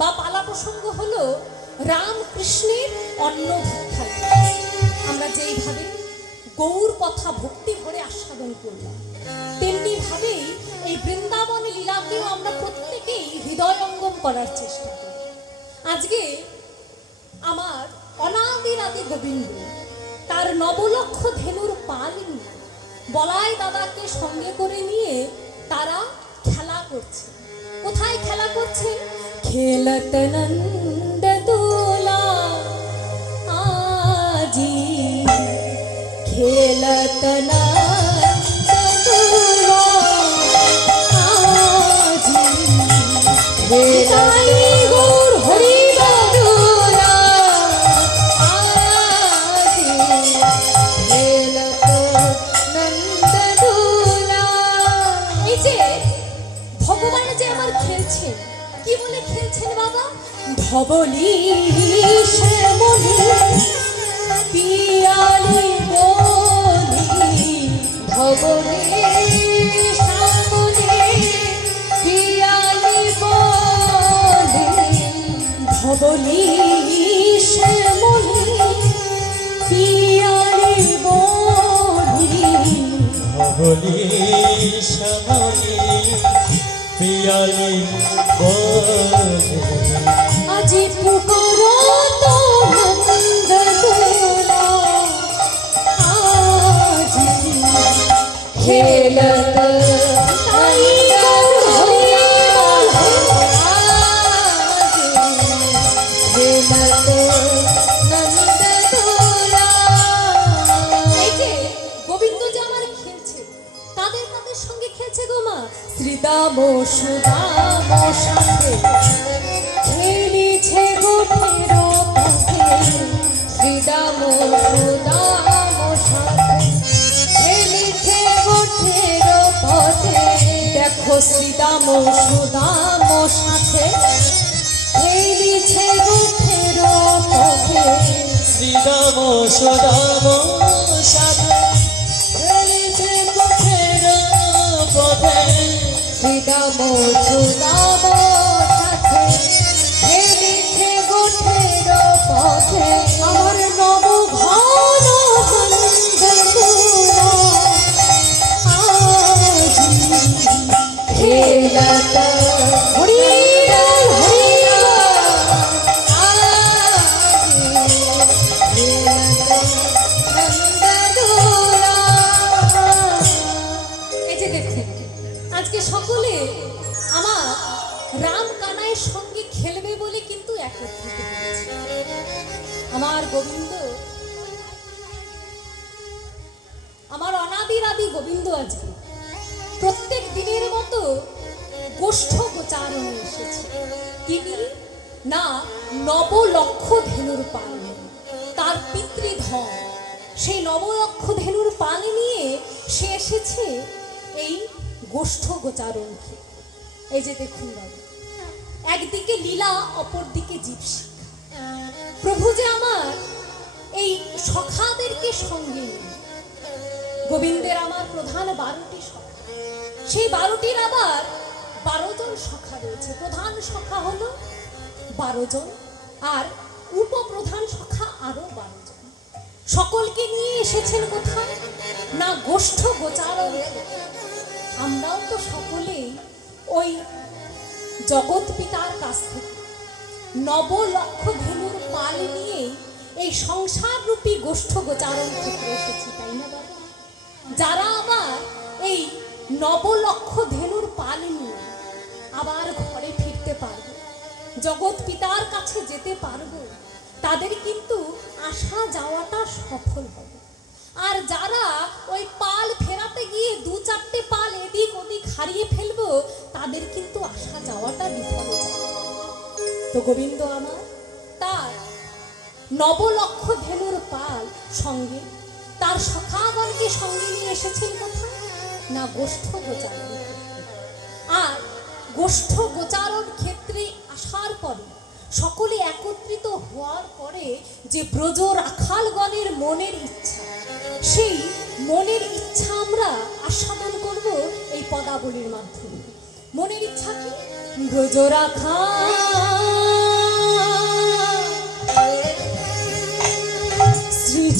বা পালা প্রসঙ্গ হলো রামকৃষ্ণের অন্ন ভিক্ষা। আমরা যেইভাবে গৌর কথা ভক্তি ভরে আস্বাদন করলাম, তেমনি ভাবেই এই বৃন্দাবন লীলাকেও আমরা প্রত্যেকেই হৃদয়ঙ্গম করার চেষ্টা করি। আজকে আমার অনাদির আদি গোবিন্দ তার নবলক্ষ ধেনুর পাল নিয়ে বলাই দাদাকে সঙ্গে করে নিয়ে তারা খেলা করছে। কোথায় খেলা করছে? খেলত নন্দ দোলা আজি, খেলত নন্দ দোলা আজি, খেলাই গৌর হরি দোলা আজি, খেলত নন্দ দোলা। এই যে ভগবান যে আমার খেলছেন, কি বলে খেলছেন বাবা? ধবলি শ্যামলি পিয়ালি বলি, ধবলি শ্যামলি পিয়ালি বলি, ধবলি শ্যামলি পিয়ালি বলি, ধবলি শ্যামলি পিয়ালি বলি, আজি পুকারো তো নন্দ দোলা আজি, খেলত তাই হরি আজি, খেলত নন্দ দোলা। এই যে গোবিন্দ যে আমার খেলছে, কাদের কাদের সঙ্গে খেলছে গো মা? শ্রীদাম সুদাম সাথে খেলিছে গোঠের পথে, শ্রীদাম সুদাম সাথে খেলিছে গোঠের পথে। দেখো শ্রীদাম সুদাম সাথে খেলিছে গোঠের পথে, শ্রীরাম সুদাম সাথে খেলিছে পথের পথে, শ্রীদাম সুদাম সাথে খেলিছে গোঠের পথে। আমার নব ঘন চন্দ্রপুরা আজি, খেলত হরি হরি আজি, খেলত নন্দদোলা। এই যে দেখুন, আজকে সকলে আমার রাম কানাইয়ের সঙ্গে খেলবে বলে কিন্তু একত্রিত হয়েছে। আমার গোবিন্দ, আমার অনাদির আদি গোবিন্দ আজকে প্রত্যেক দিনের মতো গোষ্ঠ গোচারণে এসেছে। তিনি না নবলক্ষ ধেনুর পাল, তার পিতৃধন সেই নবলক্ষ ধেনুর পাল নিয়ে সে এসেছে এই গোষ্ঠ গোচারণকে। এই যে দেখুন বাবু, একদিকে লীলা, অপরদিকে জীবশিক্ষা। প্রভু যে আমার এই সখাদেরকে সঙ্গে নিয়ে, গোবিন্দের আমার প্রধান 12টি সখা, সেই 12টির আবার 12 জন সখা রয়েছে। প্রধান সখা হলো 12 জন, আর উপপ্রধান সখা আরো 12 জন। সকলকে নিয়ে এসেছেন কোথায়? না গোষ্ঠ গোচারণ। আমরাও তো সকলেই ওই জগৎ পিতার কাছ থেকে নবলক্ষ ধেনুর পাল নিয়ে এই সংসার রূপী গোষ্ঠ গোচারণ থেকে এসেছি, তাই না বাবা? যারা আবার এই নবলক্ষ ধেনুর পাল নিয়ে আবার ঘরে ফিরতে পারবে, জগৎ পিতার কাছে যেতে পারবে, তাদের কিন্তু আসা যাওয়াটা সফল হবে। আর যারা ওই পাল ফেরাতে গিয়ে 2-4টে পাল এদিক ওদিক হারিয়ে ফেলবো, তাদের কিন্তু আসা যাওয়াটা বিফল যাবে। তো গোবিন্দ আমার তার নবলক্ষ ধেনুর পাল সঙ্গে তার সখাগণকে সঙ্গে নিয়ে এসেছেন কোথায়? না গোষ্ঠ গোচারণ। আর গোষ্ঠ গোচারণ ক্ষেত্রে আসার পরে, সকলে একত্রিত হওয়ার পরে যে ব্রজ রাখালগণের মনের ইচ্ছা, সেই মনের ইচ্ছা আমরা আস্বাদন করব এই পদাবলীর মাধ্যমে। মনের ইচ্ছা কি? ব্রজ রাখাল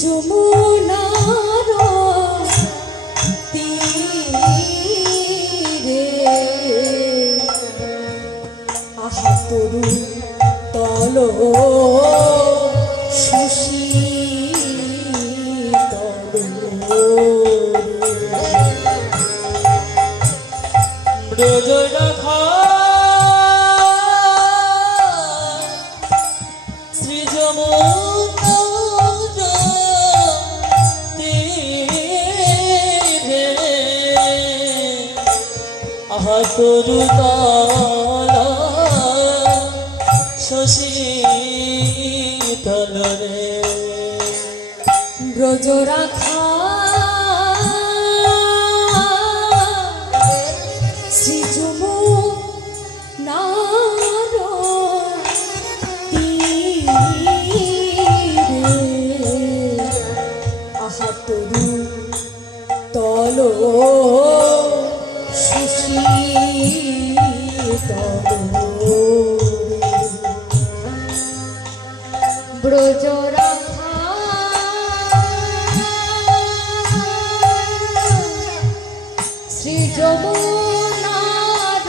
যমুনার তীরে আহা তরু তল ব্রজ রাখা শ্রী যমুনার তীরে আহা তরু তল শশীতল রে ব্রজ রাখা শ্রী যমুনার তীরে আহা তরু তল সুশীতল ব্রজ রাখা শ্রী যমুনার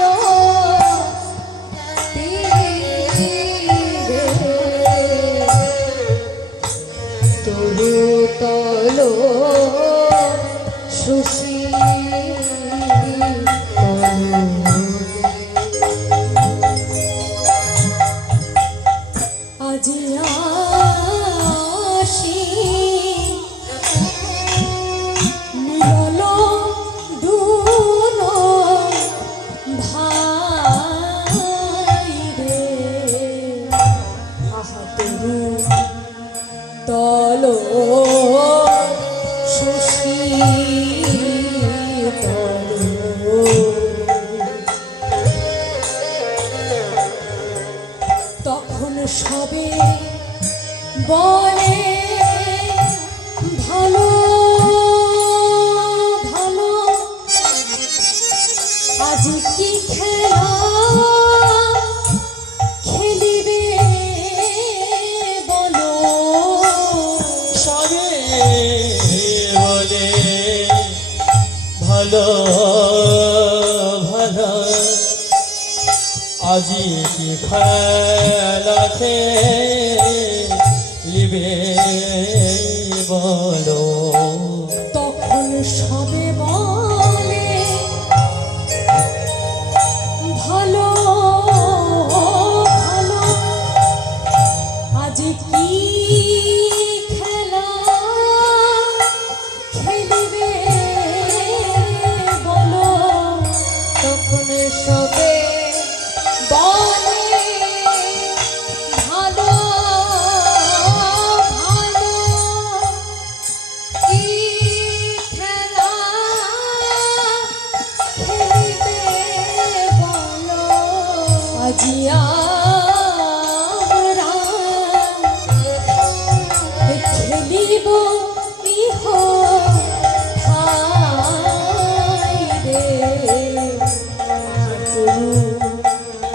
তীরে তরু তল আজি আসি মিলল দুনো ভাই রে আহা তরু তল সুশীতল তখন সবে বলে ভালো ভালো আজ কি খেলা খেলিবে বলো সবে বলে ভালো ভালো আজি কি খেলা খেলিবে বলো তখন সবে বলে ভালো ভালো আজ কি খেলা খেলিবে বলো তখন সবে বলে ভালো ভালো কি খেলা খেলিবে বলো আজি আমরা খেলিব ইহ ঠাই রে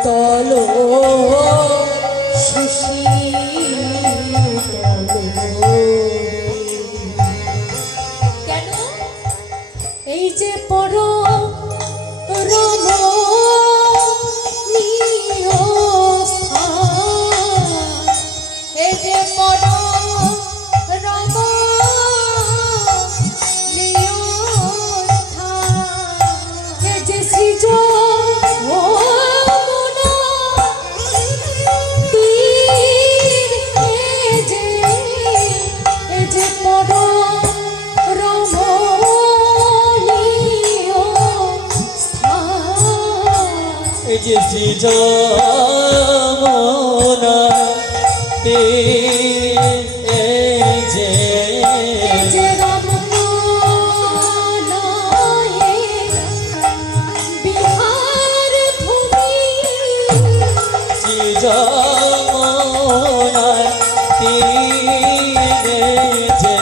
তল সুশীতল কেন এই যে পর রমণীয় স্থান এই যে পর রমণীয় স্থান এই যে সৃজ এই যে শ্রী যমুনা তীরে যে বিহার ভূমি শ্রী যমুনা তীরে যে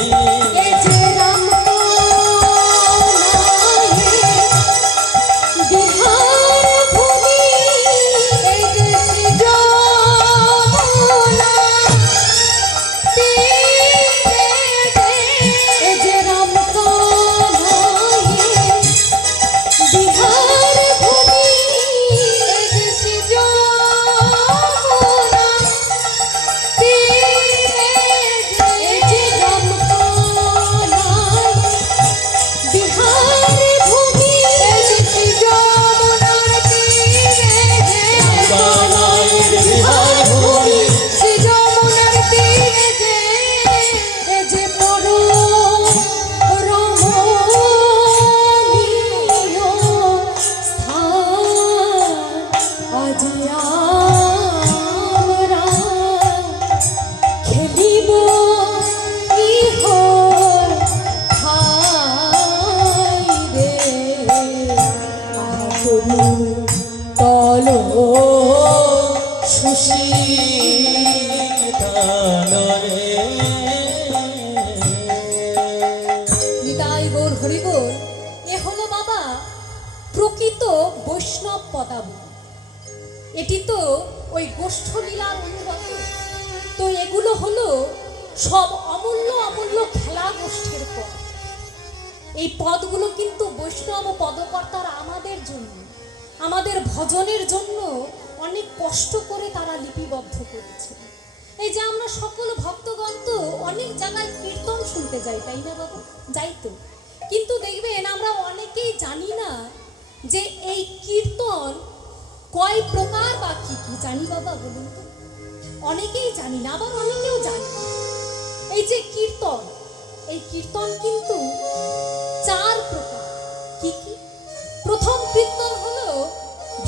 পদাবলী। এটি তো ওই গোষ্ঠলীলার অনুগত। তো এগুলো হলো সব অমূল্য অমূল্য খেলা গোষ্ঠীর পদ। এই পদগুলো কিন্তু বৈষ্ণব পদকর্তারা আমাদের জন্য, আমাদের ভজনের জন্য অনেক কষ্ট করে তারা লিপিবদ্ধ করেছে। এই যে আমরা সকল ভক্তগণ তো অনেক জায়গায় কীর্তন শুনতে যাই, তাই না বাবা? যাই তো, কিন্তু দেখবেন আমরা অনেকেই জানি না যে এই কীর্তন কয় প্রকার বা কি কি। জানি বাবা, বলুন তো? অনেকেই জানি না, আবার অনেকেও জানি না। এই যে কীর্তন, এই কীর্তন কিন্তু 4 প্রকার। কি কি? প্রথম কীর্তন হলো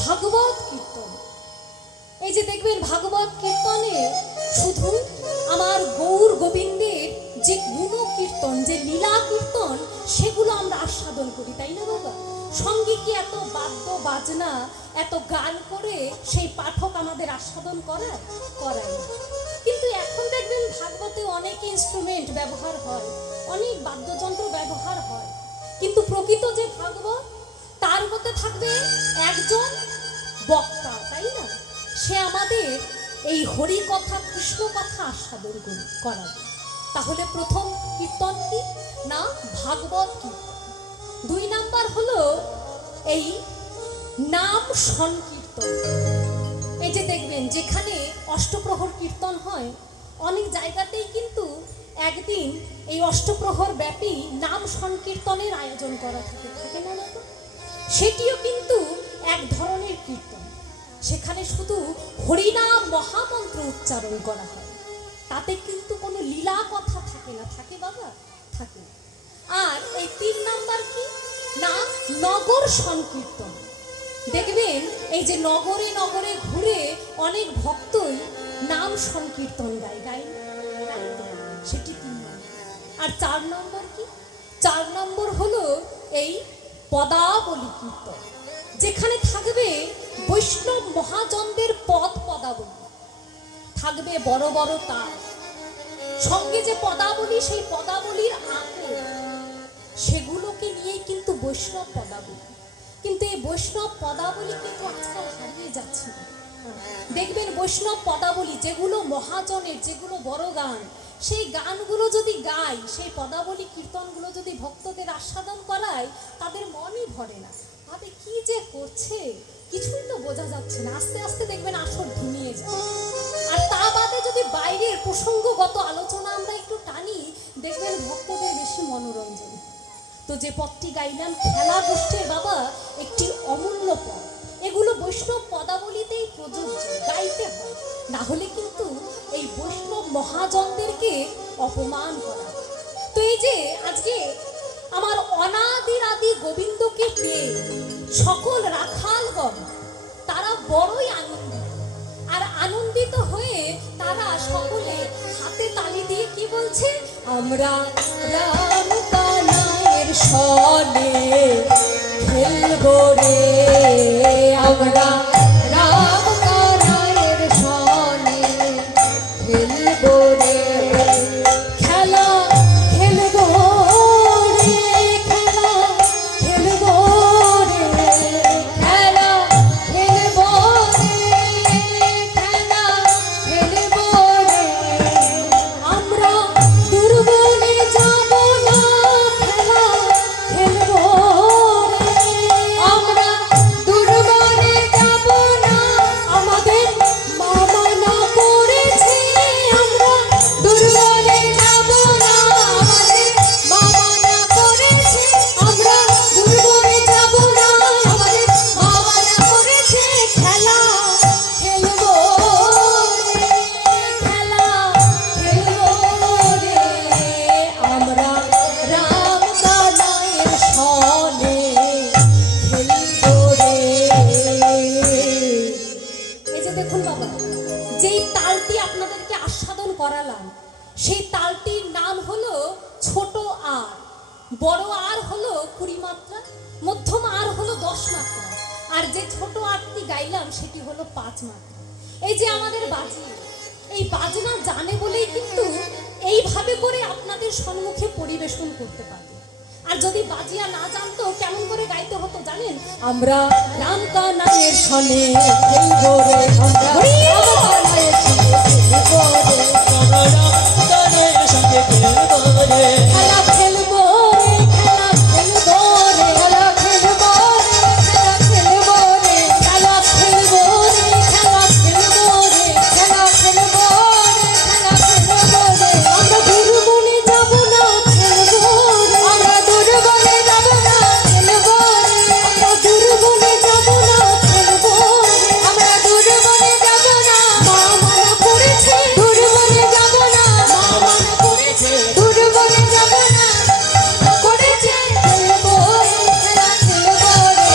ভাগবত কীর্তন। এই যে দেখবেন ভাগবত কীর্তনে শুধু আমার গৌর গোবিন্দের যে গুণ কীর্তন, যে লীলা কীর্তন, সেগুলো আমরা আস্বাদন করি, তাই না বাবা? সঙ্গে কি এত বাদ্য বাজনা, এত গান করে সেই পাঠক আমাদের আস্বাদন করায় না। কিন্তু এখন দেখবেন ভাগবতে অনেক ইনস্ট্রুমেন্ট ব্যবহার হয়, অনেক বাদ্যযন্ত্র ব্যবহার হয়, কিন্তু প্রকৃত যে ভাগবত, তার মধ্যে থাকবে একজন বক্তা, তাই না? সে আমাদের এই হরি কথা, কৃষ্ণ কথা আস্বাদন করাবে। তাহলে প্রথম কীর্তন কি না? ভাগবত কীর্তন। 2 নাম্বার হলো এই নাম সংকীর্তন। এই যে দেখবেন যেখানে অষ্টপ্রহর কীর্তন হয়, অনেক জায়গাতেই কিন্তু একদিন এই অষ্টপ্রহর ব্যাপী নাম সংকীর্তনের আয়োজন করা থাকে না বাবা? সেটিও কিন্তু এক ধরনের কীর্তন। সেখানে শুধু হরিনাম মহামন্ত্র উচ্চারণ করা হয়, তাতে কিন্তু কোনো লীলা কথা থাকে না। থাকে বাবা? থাকে না। আর এই 3 নাম্বার কি না? নগর সংকীর্তন। দেখবেন এই যে নগরে নগরে ঘুরে অনেক ভক্তই নাম সংকীর্তন গায়, সেটি 3 নম্বর। আর 4 নম্বর কি? 4 নম্বর হলো এই পদাবলী কীর্তন, যেখানে থাকবে বৈষ্ণব মহাজনদের পদাবলী, থাকবে বড় বড় তাল, সঙ্গে যে পদাবলী, সেই পদাবলীর আঁকড়, সেগুলোকে নিয়েই কিন্তু বৈষ্ণব পদাবলী। কিন্তু এই বৈষ্ণব পদাবলী কিন্তু আজকাল হারিয়ে যাচ্ছে। দেখবেন বৈষ্ণব পদাবলী যেগুলো মহাজনের, যেগুলো বড় গান, সেই গানগুলো যদি গায়, সেই পদাবলী কীর্তনগুলো যদি ভক্তদের আস্বাদন করায়, তাদের মনই ভরে না। ভাবে কি যে করছে, কিছুই তো বোঝা যাচ্ছে না। আস্তে আস্তে দেখবেন আসর ঘুমিয়ে যায়। আর তা বাদে যদি বাইরের প্রসঙ্গগত আলোচনা আমরা একটু টানি, দেখবেন ভক্তদের বেশি মনোরঞ্জন। তো যে পদটি গাইলাম খেলা গোষ্ঠীর বাবা, একটি অমূল্য পদ। এগুলো বৈষ্ণব পদাবলীতেই প্রযোজ্য, গাইতে হয়, না হলে কিন্তু এই বৈষ্ণব মহাজনদেরকে অপমান করা। তো এই যে আজকে আমার অনাদির আদি গোবিন্দকে পেয়ে সকল রাখালগণ তারা বড়ই আনন্দিত। আর আনন্দিত হয়ে তারা সকলে হাতে তালি দিয়ে কি বলছে? আমরা রাম কানাইয়ের সনে খেলবো রে, আমরা রাম কানাইয়ের সনে খেলবো রে, খেলা খেলবো রে, খেলা খেলবো রে, খেলা খেলবো রে, খেলা খেলবো রে, আমরা দুর্বলে যাব না, খেলা খেলবো রে, আমরা দুর্বলে যাব না, আমাদের মা মানা করেছে, আমরা দুর্বলে যাব না, আমাদের মা মানা করেছে, আমরা দুর্বলে যাব না, আমাদের মা মানা করেছে, খেলা খেলবো রে, খেলা খেলবো রে, আমরা রাম কানাইয়ের সনে খেলবো রে। এই যে দেখুন বাবা, যেই তালটি আপনাদেরকে আস্বাদন করালাম, সেই তালটির নাম হলো ছোট আর। বড় আর হলো 20 মাত্রা, মধ্যম আর হলো 10 মাত্রা, আর যে ছোট আরটি গাইলাম সেটি হলো 5 মাত্রা। এই যে আমাদের বাজি, এই বাজনা জানে বলেই কিন্তু এইভাবে করে আপনাদের সম্মুখে পরিবেশন করতে পারে। আর যদি বাজিয়া না জানতো, কেমন করে গাইতে হতো জানেন? আমরা রাম কানাইয়ের ছনে খেলবো রে আমরা রামকানাইয়ের ছনে খেলবো রে আমরা রামকানাইয়ের সঙ্গে খেলবো রে খেলা খেলবো রে খেলা খেলবো রে খেলা খেলবো রে খেলা খেলবো রে খেলা খেলবো রে খেলা খেলবো রে খেলা খেলবো রে আমরা দুর্বনে যাব না খেলবো রে আমরা দুর্বনে যাব না খেলবো রে আমরা দুর্বনে যাব না খেলবো রে আমরা দুর্বনে যাব না মা মানা করেছে দুর্বনে যাব না মা মানা করেছে দুর্বনে যাব না করেছে খেলবো রে খেলা খেলবো রে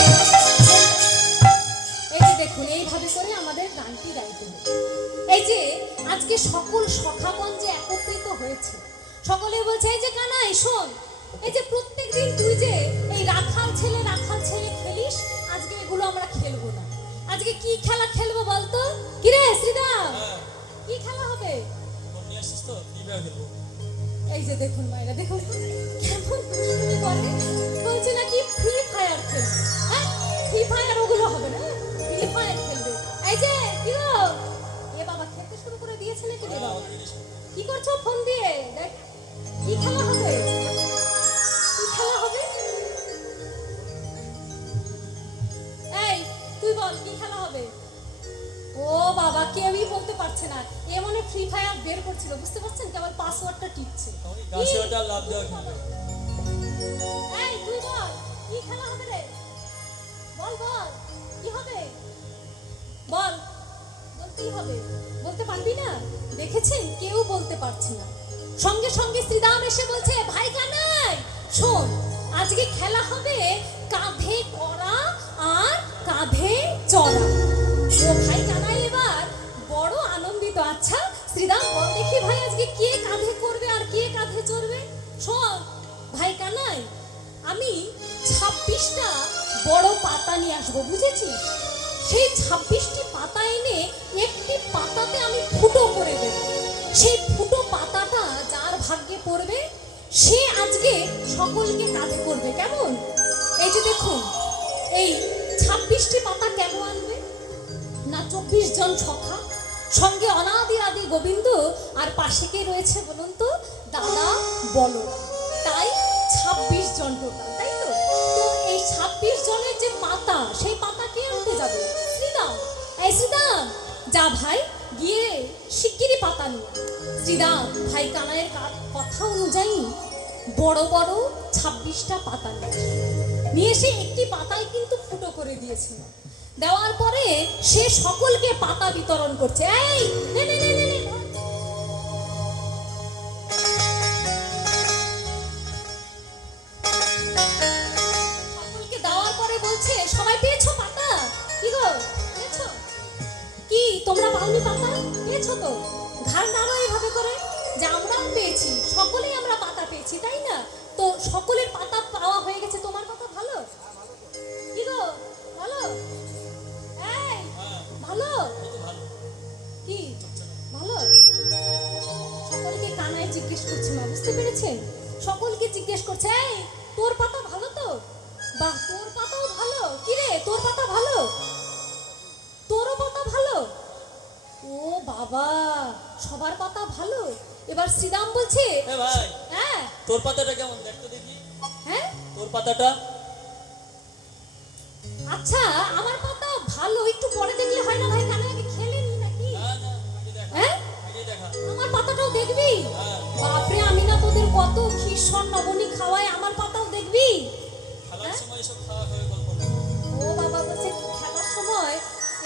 এই যে দেখুন এইভাবে করে আমাদের গানটি গাইতে হবে এই যে আজকে সকল সখাগণ যে একত্রিত হয়েছে সকলে বলছে এই যে কানাই শোন এই যে প্রত্যেকদিন তুই যে এই রাখাল ছেলে খেলিস আজকে এগুলো আমরা খেলবো না আজকে কি খেলা খেলবো বলতো কি রে শ্রীরাম কি খেলা হবে ফোন নিয়ে আসছিস তো ফ্রি ফায়ার খেলবো এই যে দেখুন মায়েরা দেখুন তো, কেমন দুষ্টুমি করে বলছে নাকি ফ্রি ফায়ার খেলবে হ্যাঁ ফ্রি ফায়ার ওগুলো হবে না ফ্রি ফায়ার খেলবে এই যে কি গো এ বাবা খেলতে শুরু করে দিয়েছে নাকি রে বাবা কি করছো ফোন দিয়ে দেখ কি খেলা হবে কি খেলা হবে এই তুই বল কি খেলা হবে ও বাবা কেউই বলতে পারছে না এ মনে ফ্রি ফায়ার বের করছিল বুঝতে পারছেন কেবল পাসওয়ার্ডটা টিপছে ওই গাছেটা লাভ দেওয়া খেলবে এই তুই বল কি খেলা হবে রে বল বল কি হবে বল বলতেই হবে বলতে পারবি না দেখেছেন কেউ বলতে পারছে না সঙ্গে সঙ্গে শ্রীরাম এসে বলছে ভাই কানাই শোন আজকে খেলা হবে কাঁধে করা আর কাঁধে চড়া ও ভাই কানাই এবার বড় আনন্দিত আচ্ছা শ্রীরাম বল দেখি ভাই আজকে কে কাঁধে করবে আর কে কাঁধে চড়বে শোন ভাই কানাই আমি 26টা বড় পাতা নিয়ে আসবো বুঝেছিস সেই 26টি পাতা এনে একটি পাতাতে আমি ফুটো করে দেব সেই ফুটো পাতাটা যার ভাগ্যে পড়বে সে আজকে সকলকে কাঁধে করবে কেমন এই যে দেখুন এই 26টি পাতা কেন আনবে না 24 জন সখা সঙ্গে অনাদি আদি গোবিন্দ আর পাশে কে রয়েছে বলুন তো দাদা বলরাম তাই 26 জন টোটাল তাই তো তো এই 26 জনের যে পাতা সেই পাতা কে আনতে যাবে শ্রীরাম এই শ্রীরাম যা ভাই গিয়ে শিগগিরই পাতা নিয়ে শ্রীরাম ভাই কানাইয়ের কথা অনুযায়ী বড় বড় 26টা পাতা নিয়ে এসে একটি পাতায় কিন্তু ফুটো করে দিয়েছিল দেওয়ার পরে সে সকলকে পাতা বিতরণ করছে এই নে নে নে নে নে সকলকে দেওয়ার পরে বলছে সবাই পেয়েছো পাতা কি গো পেয়েছো কি তোমরা পাওনি পাতা পেয়েছো তো ঘাড় নাড়ো এইভাবে করে যে আমরাও পেয়েছি সকলেই আমরা পাতা পেয়েছি তাই না তো সকলের পাতা পাওয়া হয়ে গেছে তোমার পাতা ভালো কি গো ভালো এই ভালো কি ভালো সকলকে কানায় জিজ্ঞেস করছে মা বুঝতে পেরেছেন সকলকে জিজ্ঞেস করছে এই তোর পাতা ভালো তো বাহ তোর পাতাও ভালো কি রে তোর পাতা ভালো তোরও পাতা ভালো ও বাবা সবার পাতা ভালো এবার শ্রীরাম বলছে এ ভাই হ্যাঁ তোর পাতাটা কেমন দেখ তো দেখি হ্যাঁ তোর পাতাটা আচ্ছা আমার পাতা ভালো একটু পরে দেখলে হয় না ভাই কানে আগে খেলে নি নাকি না না আগে দেখা হ্যাঁ আগে দেখা আমার পাতাটাও দেখবি হ্যাঁ বাপরে আমি না তোদের কত খিরসন নবনী খাওয়াই আমার পাতাও দেখবি খেলার সময় সব খাওয়া খাওয়া গল্প না ও বাবা বলছে খেলার সময়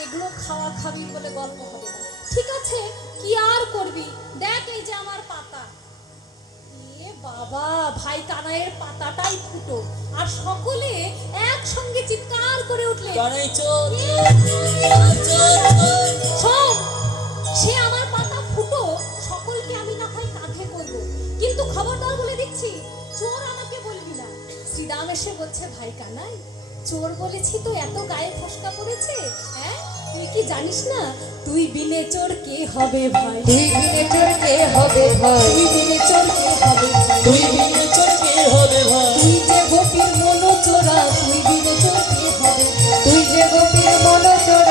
এগুলো খাওয়া খাবি বলে গল্প হবে না ঠিক আছে কি আর করবি দেখ এই যে আমার পাতা এ বাবা ভাই কানাইয়ের পাতাটাই ফুটো আর সকলে একসঙ্গে চিৎকার করে উঠলে কানাই চোর শোন সে আমার পাতা ফুটো সকলকে আমি না হয় কাঁধে করব কিন্তু খবরদার বলে দিচ্ছি চোর আমাকে বলবি না শ্রীরাম এসে বলছে ভাই কানাই চোর বলেছি তো এত গায়ে ফসকা পড়েছে হ্যাঁ তুই কি জানিস না তুই বিনে চোর কে হবে ভাই তুই বিনে চোর কে হবে ভাই তুই বিনে চোর কে হবে ভাই তুই বিনে চোর কে হবে ভাই তুই যে গোপীর মনো চোরা তুই বিনে চোর কে হবে ভাই তুই যে গোপীর মন চোরা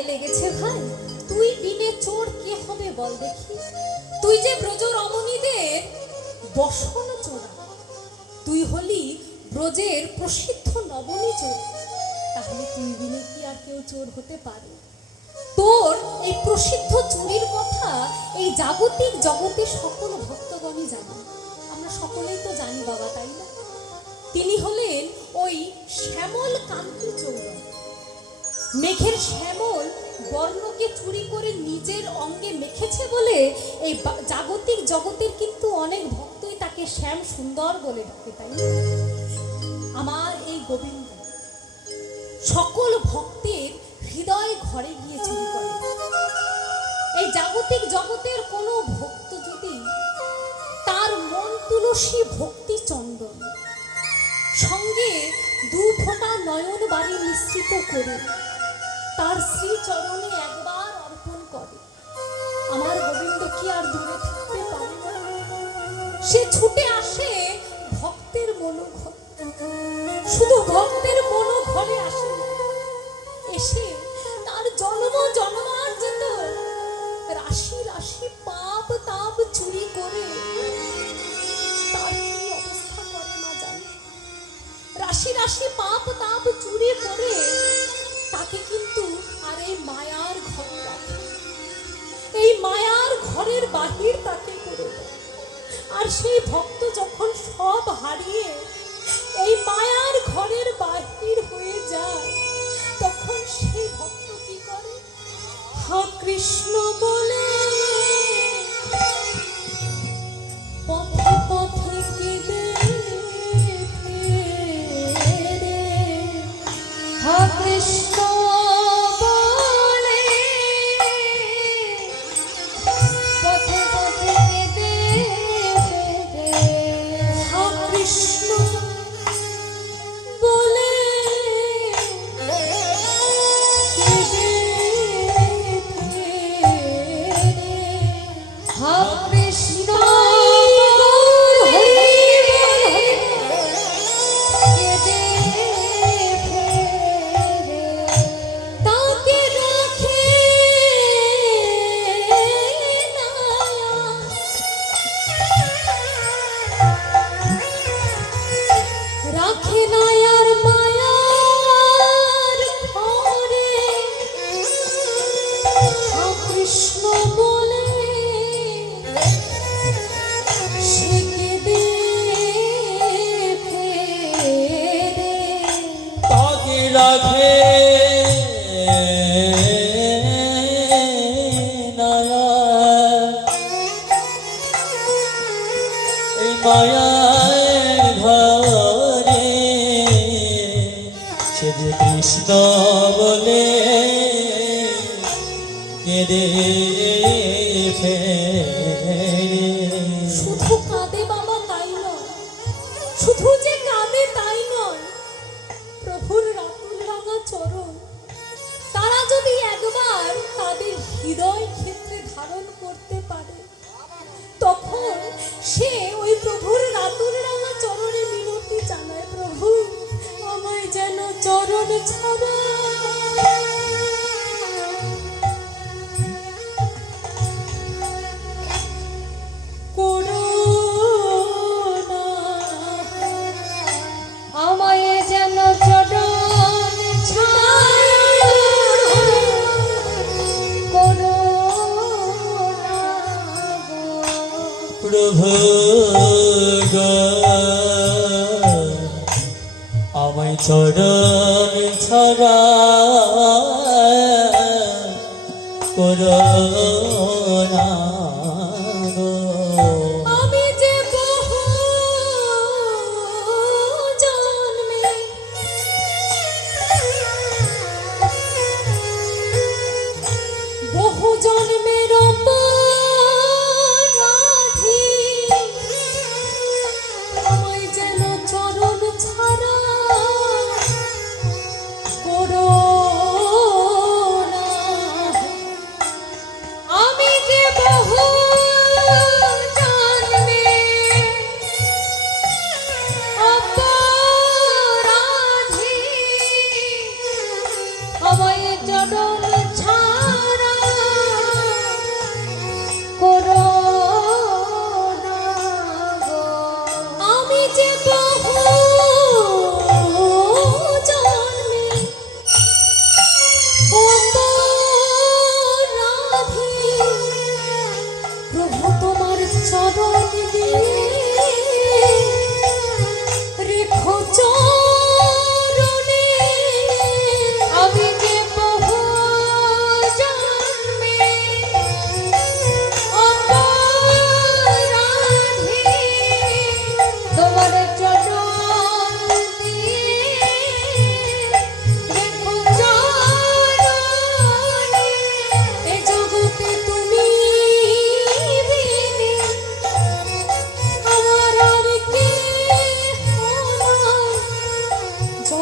গায়ে লেগেছে ভাই? তুই বিনে চোর কে হবে বল দেখি? তুই যে ব্রজ রমণীদের বসন চোরা, তুই হলি ব্রজের প্রসিদ্ধ নবনী চোর। তাহলে তুই বিনে কি আর কেউ চোর হতে পারে? তোর এই প্রসিদ্ধ চুরির কথা এই জাগতিক জগতে সকল ভক্তগণই জানে। আমরা সকলেই তো জানি বাবা, তাই না? তিনি হলেন ওই শ্যামল কান্তি চৌর। মেঘের শ্যামল বর্ণকে চুরি করে নিজের অঙ্গে মেখেছে বলে এই জাগতিক জগতের কিন্তু অনেক ভক্তই তাকে শ্যাম সুন্দর বলে ডাকে, তাই না? আমার এই গোবিন্দ সকল ভক্তের হৃদয় ঘরে গিয়ে চুরি করে। এই জাগতিক জগতের কোনো ভক্ত যদি তার মন তুলসী ভক্তি চন্দন সঙ্গে দু ফোঁটা নয়ন বাড়ি মিশ্রিত করে তার শ্রী চরণে একবার অর্পণ করে, আমার গোবিন্দ কি আর দূরে থাকতে পারে না? সে ছুটে আসে ভক্তের মনোঘর, শুধু ভক্তের মনোঘরে আসে না, এসে তার জন্ম জন্মার্জিত রাশি রাশি পাপ তাপ চুরি করে তার কি অবস্থা করে মা জানে? রাশি রাশি পাপ তাপ চুরি করে তাকে কিন্তু আর এই মায়ার ঘরে রাখে, এই মায়ার ঘরের বাহির তাকে করে দেয়। আর সেই ভক্ত যখন সব হারিয়ে এই মায়ার ঘরের বাহির হয়ে যায়, তখন সেই ভক্ত কি করে? হা কৃষ্ণ বলে পথে পথে কেঁদে ফেরে। হা কৃষ্ণ বলে পথে পথে কেঁদে ফেরে। হা কৃষ্ণ বলে কেঁদে ফেরে। হা কৃষ্ণ কেঁদে ফেরে। তাকে রাখে না, রাখে না আর মায়ার ঘরে। হা কৃষ্ণ বলে সে কেঁদে ফেরে। তাকে রাখে না এই মায়ার ঘরে, সে যে কৃষ্ণ বলে কেঁদে ফেরে। শুধু কাঁদে বাবা তাই নয়, শুধু যে কাঁদে তাই নয়, প্রভুর রাতুল রাঙা চরণ তারা যদি একবার তাদের হৃদয় ক্ষেত্রে ধারণ করতে পারে, তখন সে ওই প্রভুর রাতুল রাঙা চরণে মিনতি জানায়, প্রভু আমায় যেন চরণ ছাড়া করো না। আমায় যেন চরণ ছায়া করো না গো। প্রভু গো, আমায় চরণ ছাড়া করো না গো। আমি যে বহু জন্মে বহু জন্মের অপরাধী, আমায় যেন চরণ ছাড়া করো না। আমি যে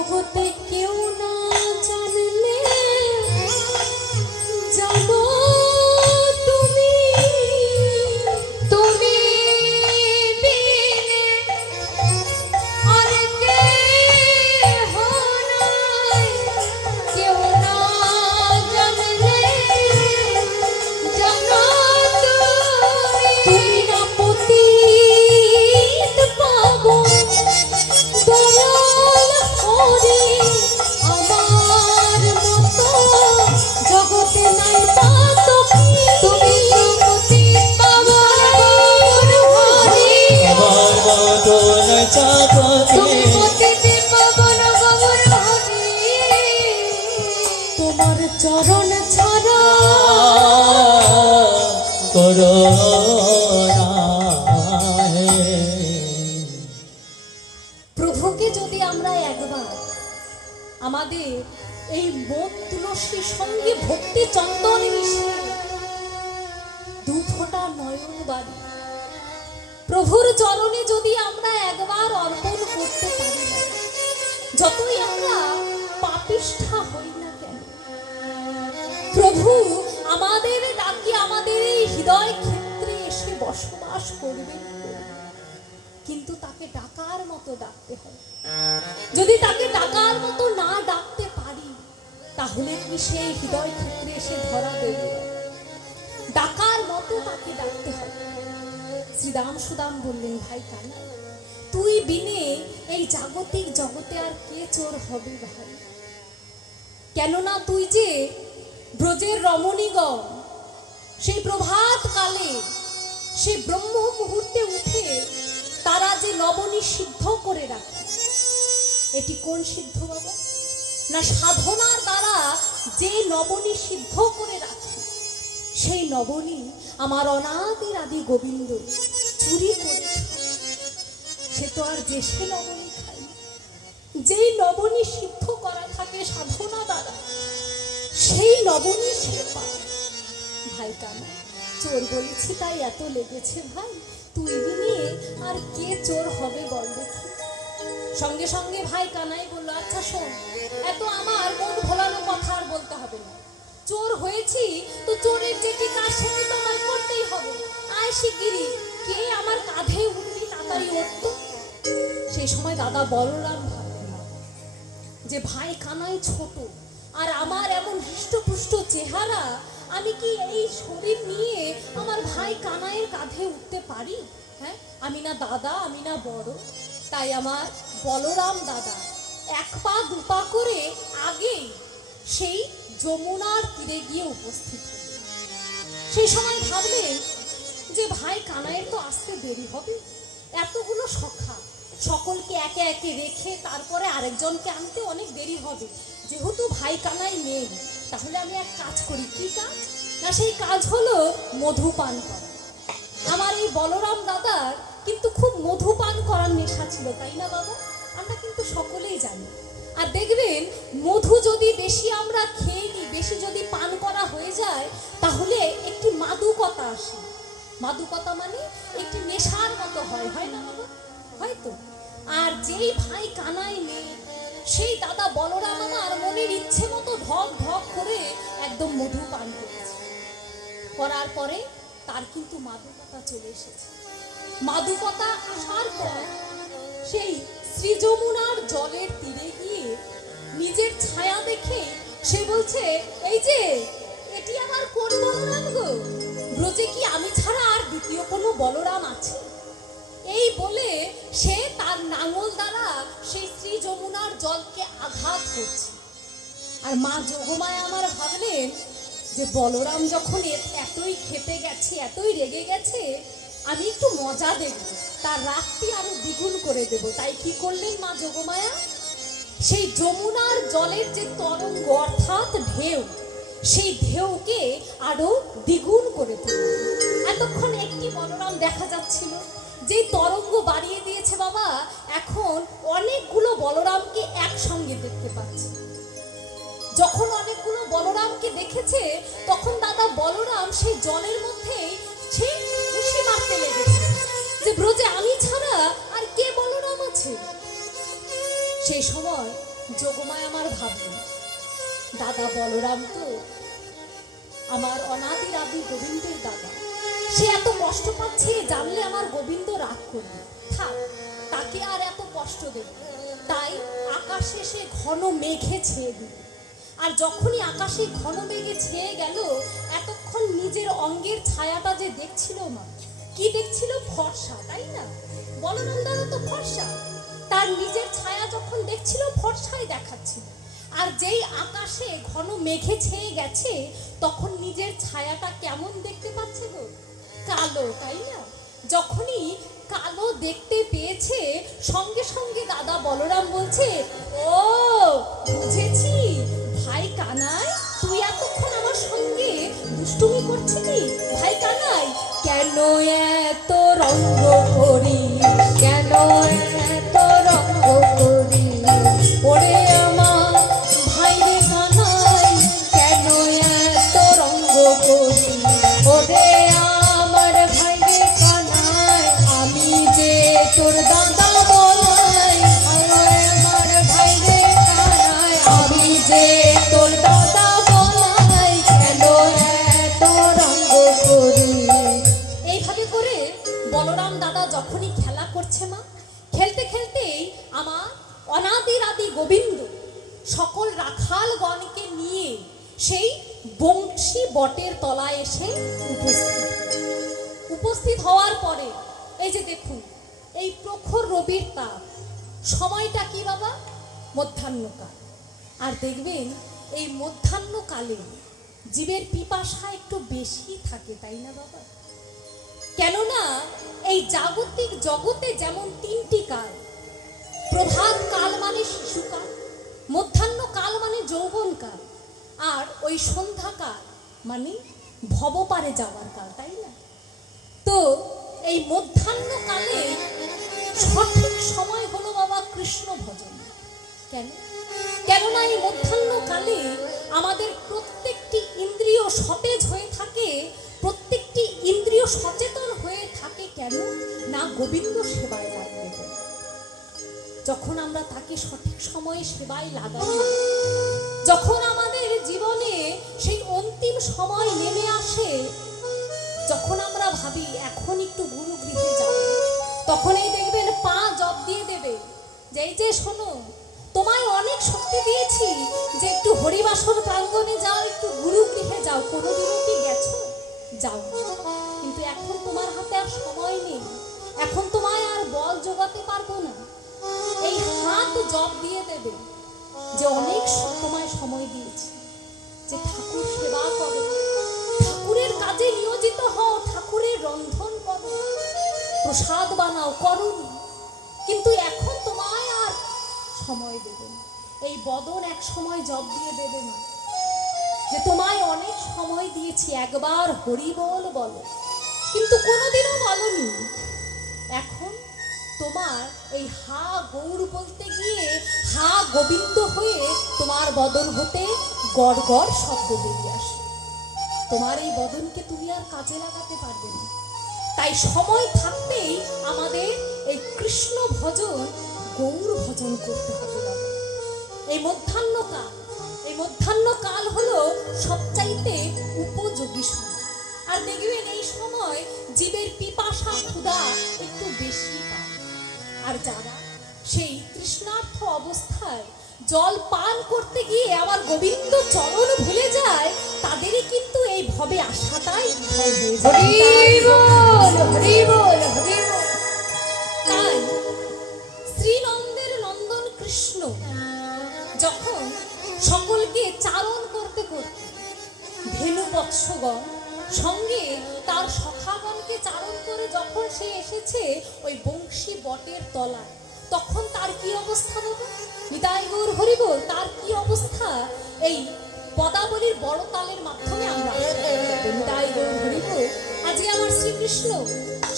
জগতে কেউ না জানলে জানো তুমি, তুমি বিনে আর কেহ নাই, কেউ না জানলে জানো তুমি। তুমি না পতিত পাবন দয়াল হরি, আমার মতো জগতে নাই পাতকি। তুমি পতিত পাবন হরি, আমার মতন চাপকে তুমি পতিত পাবন গৌর হরি। তোমার চরণ ছাড়া করোনা প্রভুকে যদি আমরা একবার আমাদের এই মত তুলসীর সঙ্গে ভক্তি চন্দন মিশিয়ে দু ফোঁটা নয়ন বাড়ি প্রভুর চরণে যদি আমরা একবার অর্পণ করতে পারি না, যতই আমরা পাপিষ্ঠা হই না কেন, প্রভু আমাদের ডাকি আমাদের এই হৃদয় ক্ষেত্রে এসে বসবাস করবেন। কিন্তু তাকে ডাকার মতো ডাকতে হয়। যদি তাকে ডাকার মতো না ডাকতে পারি, তাহলে কি সেই হৃদয় ক্ষেত্রে এসে ধরা দেবে? ডাকার মতো তাকে ডাকতে হয়। শ্রীরাম সুদাম বললেন, ভাই কানা, তুই বিনে এই জাগতিক জগতে আর কে চোর হবে ভাই? কেননা তুই যে ব্রজের রমণীগণ সেই প্রভাত কালে সে ব্রহ্ম মুহূর্তে উঠে তারা যে নবনী সিদ্ধ করে রাখে, এটি কোন সিদ্ধ বাবা? না সাধনার দ্বারা যে নবনী সিদ্ধ করে রাখে, সেই নবনী আমার অনাদির আদি গোবিন্দ চুরি করে খায়। সে তো আর যে সে নবনী খায় না। যেই নবনী সিদ্ধ করা থাকে সাধনা দ্বারা, সেই নবনী সে পায়। ভাই কানা, চোর বলেছি তাই এত লেগেছে ভাই, তুই নিয়ে আর কে চোর হবে বল দেখি? সঙ্গে সঙ্গে ভাই কানাই বললো, আচ্ছা শোন, এত আমার মন ভোলানো কথা আর বলতে হবে না। চোর হয়েছি তো চোরের যেটি কাজ সেটি তো আমায় করতেই হবে। আয় শিগগিরি, কে আমার কাঁধে উঠবি তাড়াতাড়ি উঠত। সেই সময় দাদা বলরাম ভাবলেন যে ভাই কানাই ছোট, আর আমার এমন হৃষ্টপুষ্ট চেহারা, আমি কি এই শরীর নিয়ে আমার ভাই কানাইয়ের কাঁধে উঠতে পারি? হ্যাঁ, আমি না দাদা, আমি না বড়। তাই আমার বলরাম দাদা এক পা দুপা করে আগেই সেই যমুনার তীরে গিয়ে উপস্থিত হলেন। সেই সময় ভাবলেন যে ভাই কানাইয়ের তো আসতে দেরি হবে, এতগুলো সখা সকলকে একে একে রেখে তারপরে আরেকজনকে আনতে অনেক দেরি হবে। যেহেতু ভাই কানাই নেই, তাহলে আমি এক কাজ করি। কি কাজ? না সেই কাজ হলো মধুপান করা। আমার এই বলরাম দাদার কিন্তু খুব মধুপান করার নেশা ছিল, তাই না বাবা? আমরা কিন্তু সকলেই জানি। আর দেখবেন, মধু যদি বেশি আমরা খেয়ে নিই, বেশি যদি পান করা হয়ে যায়, তাহলে একটি মাদকতা আসে। মাদকতা মানে একটি নেশার মতো হয়, হয় না বাবা? হয়তো। আর যেই ভাই কানাই নেই, সেই দাদা বলরাম আমার মনের ইচ্ছে মতো ঢক ঢক করে একদম মধু পান করেছে। করার পরে তার কিন্তু মাদকতা চলে এসেছে। মাদকতা আসার পর সেই শ্রী যমুনার জলের তীরে গিয়ে নিজের ছায়া দেখে সে বলছে, এই যে এটি আমার কোন বলরাম গো? ব্রজে কি আমি ছাড়া আর দ্বিতীয় কোনো বলরাম আছে? এই বলে সে তার নাঙল দ্বারা সেই শ্রী যমুনার জলকে আঘাত করছে। আর মা যোগমায়া আমার ভাবলেন যে বলরাম যখন এতই খেপে গেছে, এতই রেগে গেছে, আমি একটু মজা দেখব, তার রাগটি আরো দ্বিগুণ করে দেব। তাই কি করলেন মা যোগমায়া? সেই যমুনার জলের যে তরঙ্গ অর্থাৎ ঢেউ, সেই ঢেউকে আরো দ্বিগুণ করে তুললেন। এতক্ষণ একটি বলরাম দেখা যাচ্ছিল, যে তরঙ্গ বাড়িয়ে দিয়েছে বাবা, এখন অনেকগুলো বলরামকে একসঙ্গে দেখতে পাচ্ছে। যখন অনেকগুলো বলরামকে দেখেছে, তখন দাদা বলরাম সেই জলের মধ্যেই সে খুশি মারতে লেগেছে যে যে ব্রজে আমি ছাড়া আর কে বলরাম আছে। সেই সময় যোগমায় আমার ভাবল, দাদা বলরাম তো আমার অনাদির আদি গোবিন্দের দাদা, সে এত কষ্ট পাচ্ছে, জানলে আমার গোবিন্দ রাগ করবে, থাক তাকে আর এত কষ্ট দেবে। তাই আকাশে সে ঘন মেঘে ছেয়ে দিল। আর যখনই আকাশে ঘন মেঘে ছেয়ে গেল, এতক্ষণ নিজের অঙ্গের ছায়াটা যে দেখছিল মা, কি দেখছিল? ফর্সা, তাই না? বলরাম দাদা তো ফর্সা, তার নিজের ছায়া যখন দেখছিল ফর্সাই দেখাচ্ছিল। আর যেই আকাশে ঘন মেঘে ছেয়ে গেছে, তখন নিজের ছায়াটা কেমন দেখতে পাচ্ছে গো? কালো, তাই না? যখনই কালো দেখতে পেয়েছে, সঙ্গে সঙ্গে দাদা বলরাম বলছে, ও বুঝেছি, ভাই কানাই তুই এতক্ষণ আমার সঙ্গে দুষ্টুমি করছিলি। ভাই কানাই, কেন এত রঙ্গ করি, কেন এত রঙ্গ করি, ওরে আমার ভাই রে কানাই, কেন এত রঙ্গ করি, ওরে আমার ভাই রে কানাই, আমি যে তোর দাদা বলাই, আমার ভাই রে কানাই, আমি যে তোর দাদা বলাই, কেন এত রঙ্গ করি। এইভাবে করে বলরাম দাদা যখনই খেলা করছে মা, খেলতে খেলতেই আমার অনাদির আদি গোবিন্দ সকল রাখালগণকে নিয়ে সেই বংশী বটের তলায় এসে উপস্থিত হওয়ার পরে, এই যে দেখুন, এই প্রখর রবির তাপ, সময়টা কি বাবা? মধ্যাহ্নকাল। আর দেখবেন এই মধ্যাহ্নকালে জীবের পিপাসা একটু বেশি থাকে, তাই না বাবা? কেননা এই জাগতিক জগতে যেমন তিনটি কাল, প্রভাত কাল মানে শিশুকাল, মধ্যাহ্ন কাল মানে যৌবনকাল, আর ওই সন্ধ্যাকাল মানে ভবপারে যাওয়ার কাল, তাই না? তো এই মধ্যাহ্ন কালে সঠিক সময় হলো বাবা কৃষ্ণ ভজন। কেন? কেননা এই মধ্যাহ্ন কালে আমাদের প্রত্যেকটি ইন্দ্রিয় সতেজ হয়ে থাকে, প্রত্যেকটি ইন্দ্রিয় সচেতন হয়ে থাকে। কেন না? গোবিন্দ সেবায় লাগবে। যখন আমরা তাকে সঠিক সময়ে সেবায় লাগাই, যখন আমাদের জীবনে সেই অন্তিম সময় নেমে আসে, যখন আমরা ভাবি এখন একটু গুরু গৃহে যাব, তখনই দেখবেন পা জপ দিয়ে দেবে যে এই যে শোনো, তোমায় অনেক শক্তি দিয়েছি যে একটু হরিবাসর প্রাঙ্গণে যাও, একটু গুরু গৃহে যাও, কোনোদিনও কি গেছো? যাও, কিন্তু এখন তোমার হাতে আর সময় নেই, এখন তোমায় আর বল জোগাতে পারবো না। এই হাত জপ দিয়ে দেবে যে অনেক তোমায় সময় দিয়েছি, যে ঠাকুর সেবা করো, ঠাকুরের কাজে নিয়োজিত হও, ঠাকুরের রন্ধন করো, প্রসাদ বানাও, করো, কিন্তু এখন তোমায় আর সময় দেবে না। এই বদন এক সময় জপ দিয়ে দেবে না যে তোমায় অনেক সময় দিয়েছি, একবার হরি বল বলো, কিন্তু কোনোদিনও বলনি। এখন তোমার এই হা গৌর বলতে গিয়ে হা গোবিন্দ হয়ে তোমার বদন হতে গড় গড় শব্দ বেরিয়ে আসে। তোমার এই বদনকে তুমি আর কাজে লাগাতে পারবে না। তাই সময় থাকতেই আমাদের এই কৃষ্ণ ভজন, গৌর ভজন করতে হবে বাবা। এই মধ্যাহ্নকাল, এই মধ্যাহ্নকাল হলো সবচাইতে উপযোগী সময়। আর দেখবেন এই সময় জীবের পিপাসা ক্ষুধা একটু বেশি পায়। আর যারা সেই তৃষ্ণার্থ অবস্থায় জল পান করতে গিয়ে আমার গোবিন্দ চরণ ভুলে যায়, তাদেরই কিন্তু এই ভবে আসাটাই বিফল হয়ে যায়। হরি বল, হরি বল, হরি বল। তাই শ্রীনন্দের নন্দন কৃষ্ণ যখন সকলকে চারণ করতে করতে ধেনু বৎসগণ সঙ্গে তার সখাগণকে চারণ করে যখন সে এসেছে ওই বংশী বটের তলায়, তখন তার কি অবস্থা বাবা? নিতাই গৌর হরি বল, তার কি অবস্থা? এই পদাবলীর বড় তালের মাধ্যমে আমরা নিতাই গৌর হরি বল। আজকে আমার শ্রীকৃষ্ণ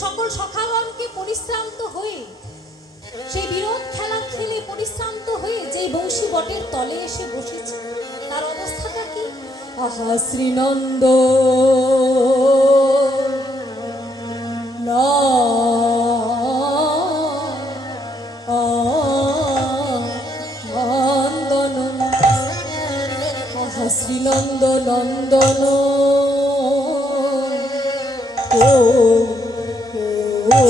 সকল সখাগণকে পরিশ্রান্ত হয়ে সেই বিরোধ খেলা খেলে পরিশ্রান্ত হয়ে যে বংশী বটের তলে এসে বসেছে, তার অবস্থাটা কি? আহা শ্রীনন্দ নন্দন আহা শ্রীনন্দ নন্দন ও ও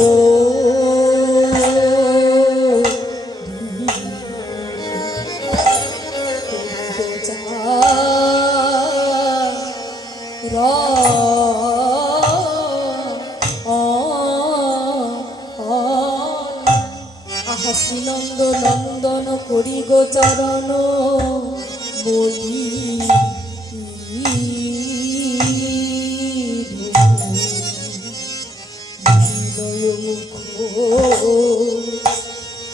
শ্রীনন্দ নন্দন করি গো চরণ বলি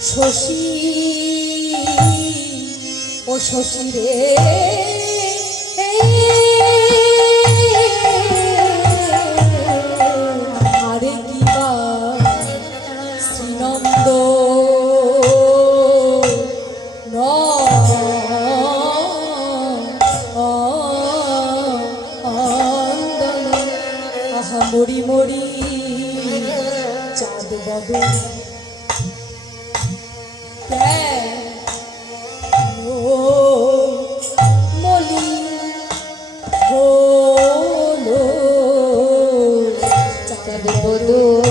শশী ও শশী রে আরে কিবা শ্রীনন্দ আহা মরি মরি চাঁদ বদন মলি হলো চাঁদ বদন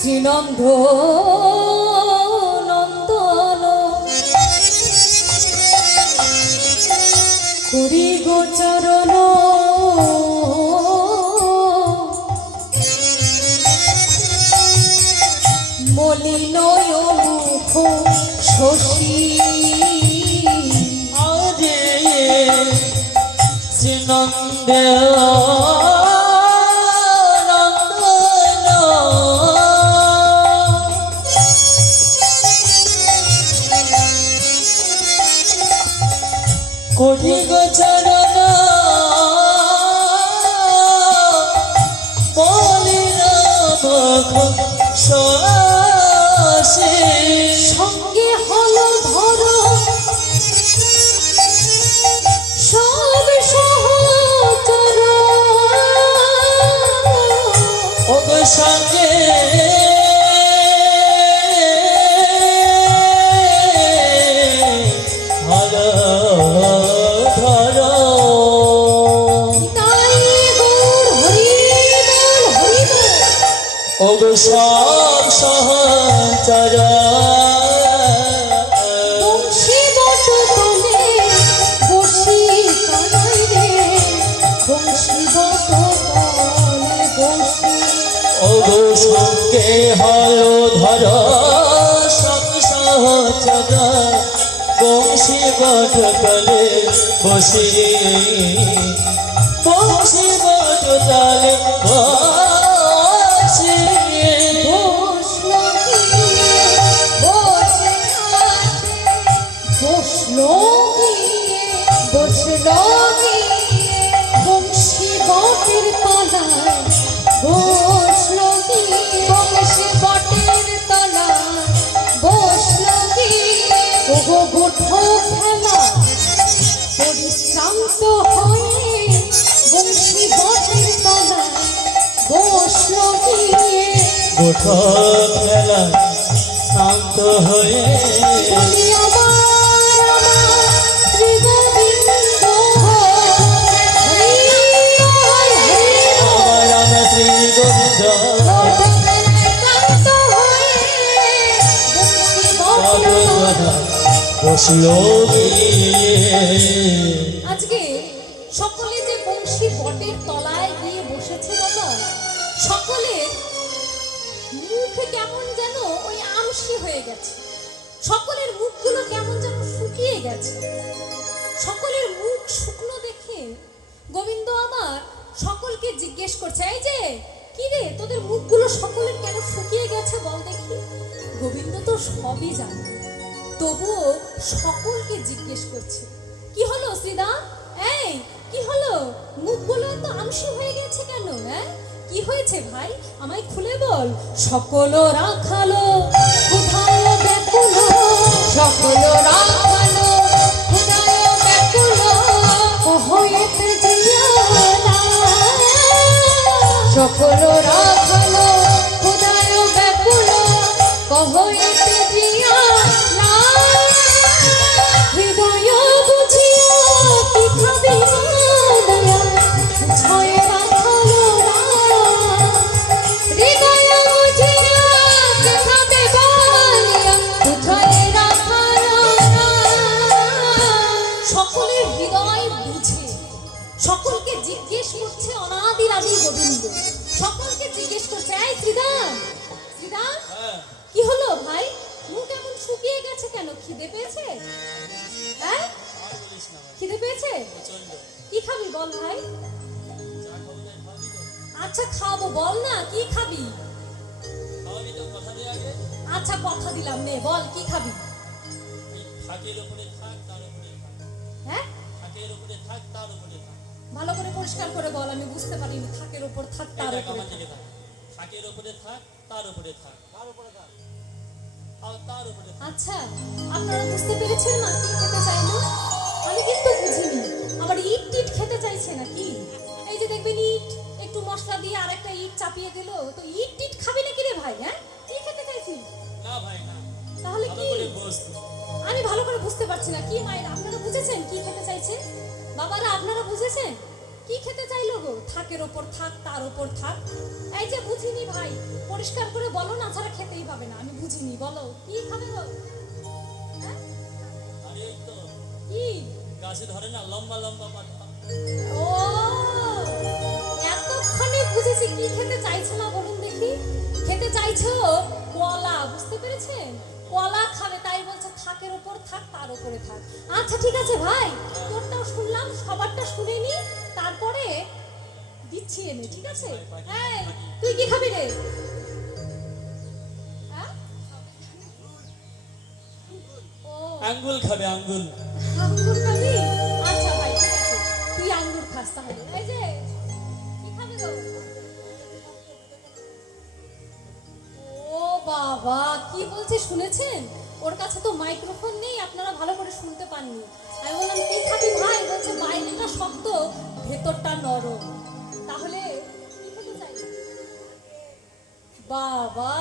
শ্রীনন্দ নন্দন করি গোচরণ মলিনয় মুখ শশী আরে শ্রীনন্দ কোটি গোচরণ মলিন মুখ বিশ্বাসে সঙ্গে হলো ধরো সব সহচর ওগো সঙ্গে ভালো ধরো তাই গৌর হরিবল হরিবল ওগো সব সহচর বংশী বট তলে বসি কানাই রে বংশী বট তলে বসি ওগো সঙ্গে হলো ধর সব সহচর বংশী বট তলে বসে বংশী বট তলে বসে বসলো গিয়ে বসে আছে বসলো গিয়ে বংশী বটের তলায় বসলো গিয়ে বংশী বটের তলায় বসলো গিয়ে ওগো গোঠো খেলা পরিশ্রান্ত হয়ে বংশী বটের তলায় বসলো গিয়ে গোঠ খেলা শান্ত হয়ে বলি আমার শ্রীগোবিন্দ হরি হরি আমার রাম শ্রী গোবিন্দ ক্লান্ত হয়ে বংশী বটের তলায় বসল আজকে সকলে যে বংশী বটের তলায় গিয়ে বসেছে বাবা সকলের মুখে কেমন যেন ওই আমসি হয়ে গেছে সকলের মুখগুলো কেমন যেন শুকিয়ে গেছে সকলের মুখ শুকনো দেখে গোবিন্দ আমার সকলকে জিজ্ঞেস করছে এই যে কি রে তোদের মুখগুলো সকলের কেন শুকিয়ে গেছে বল দেখি গোবিন্দ তো সবই জানে তবুও সকলকে জিজ্ঞেস করছে কি হলো শ্রীদা এই কি হলো মুখগুলো তো আমসি হয়ে গেছে কেন হ্যাঁ কি হয়েছে ভাই আমায় খুলে বল সকল রাখালো কোথায় ব্যাকুল সকল রাখালো কোথায় ব্যাকুল হয়েছে জিয়ালা সকল রাখালো কোথায় ব্যাকুল হয়েছে জিয়ালা হৃদয় বুঝিয়া কি খাবি দয়া ছয় রাখালো হৃদয় বুঝিয়া কি খাবে বলিয়া ছয় রাখালো সকলের হৃদয় বুঝে সকলকে জিজ্ঞেস করছে অনাদির আদি গোবিন্দ সকলকে জিজ্ঞেস করছে এই শ্রীদাম শ্রীদাম কি হলো ভাই মুখ এমন শুকিয়ে গেছে কেন খিদে পেয়েছে হ্যাঁ খিদে পেয়েছে কি খাবি বল ভাই আচ্ছা খাবো বল না কি খাবি আচ্ছা কথা দিলাম নে বল কি খাবি হ্যাঁ ভালো করে পরিষ্কার করে বল আমি বুঝতে পারিনি থাকের উপর থাক তার উপরে থাক। থাকের উপরে থাক তার উপরে থাক তার উপরে থাক আর তার উপরে থাক। আচ্ছা আপনারা বুঝতে পেরেছেন মা কি খেতে চাইলো আমি কিন্তু বুঝিনি আমার ইট টিট খেতে চাইছে নাকি এই যে দেখবেন ইট একটু মশলা দিয়ে আরেকটা ইট চাপিয়ে দিল তো ইট টিট খাবি নাকি রে ভাই হ্যাঁ কি খেতে চাইছিস না ভাই না তাহলে ভালো কি করে বস তুই। আমি ভালো করে বুঝতে পারছি না কি মায়ের আপনারা বুঝেছেন কি খেতে চাইছে বাবারা আপনারা বুঝেছেন কি খেতে চাইলো গো থাকের ওপর থাক তার ওপর থাক এই যে বুঝিনি ভাই পরিষ্কার করে বলো না ছাড়া খেতেই পাবে না আমি বুঝিনি বলো কি খাবে গো হ্যাঁ আরে এই তো কি গাছে ধরে না লম্বা লম্বা পাতা ও এতক্ষণে বুঝেছি কি খেতে চাইছো না বলুন দেখি খেতে চাইছো কলা বুঝতে পেরেছেন কলা খাবে তাই বলছে থাকের উপর থাক তার উপরে থাক আচ্ছা ঠিক আছে ভাই তোরটাও শুনলাম সবারটা শুনে নি তারপরে দিচ্ছি এনে ঠিক আছে এই তুই কি খাবি রে হ্যাঁ? ও আঙ্গুল খাবে আঙ্গুল আঙ্গুর খাবি আচ্ছা ভাই ঠিক আছে তুই আঙ্গুর খাস তাহলে এই যে কি খাবে গো ও বাবা কি বলছে শুনেছেন? ওর কাছে তো মাইক্রোফোন নেই, আপনারা ভালো করে শুনতে পাননি। আমি বললাম কি খাবি ভাই? বলছে বাইরেটা শক্ত, ভেতরটা নরম। তাহলে কি খেতে চাই? বাবা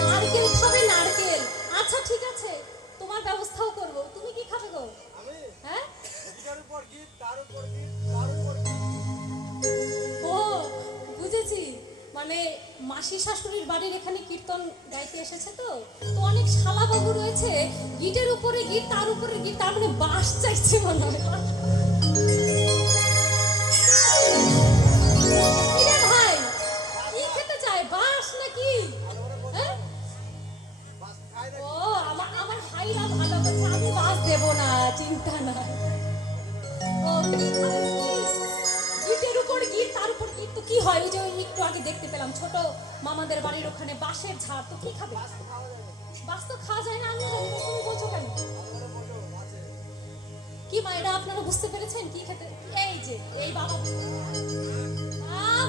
নারকেল খাবে, নারকেল। আচ্ছা ঠিক আছে, তোমার ব্যবস্থাও করব। তুমি কি খাবে গো? হ্যাঁ, ও বুঝেছি, মানে মাসি শাশুড়ির বাড়ির এখানে কীর্তন গাইতে এসেছে তো অনেক শালাবাবু রয়েছে, গিটের উপরে গিট, তার উপরে গিট, তার মানে বাঁশ চাইছে মনে হয়। কি রে ভাই, কি খেতে চায়, বাঁশ নাকি? হ্যাঁ? ও আমার ভাইরা ভালো করছে, আমি বাঁশ দেবো না, চিন্তা নাই। ও কি খাবে কি? গিটের উপর গিট, তার উপর গিট তো কি হয়? ওই যে ওই একটু আগে দেখতে পেলাম ছোট মামাদের বাড়ির ওখানে বাঁশের ঝাড়, তো কি খাবে? বাঁশ তো খাওয়া যায় না, আমি জানি না, তুমি বলছো কেন? কি মা, এটা আপনারা বুঝতে পেরেছেন কি খেতে? এই যে এই বাবা,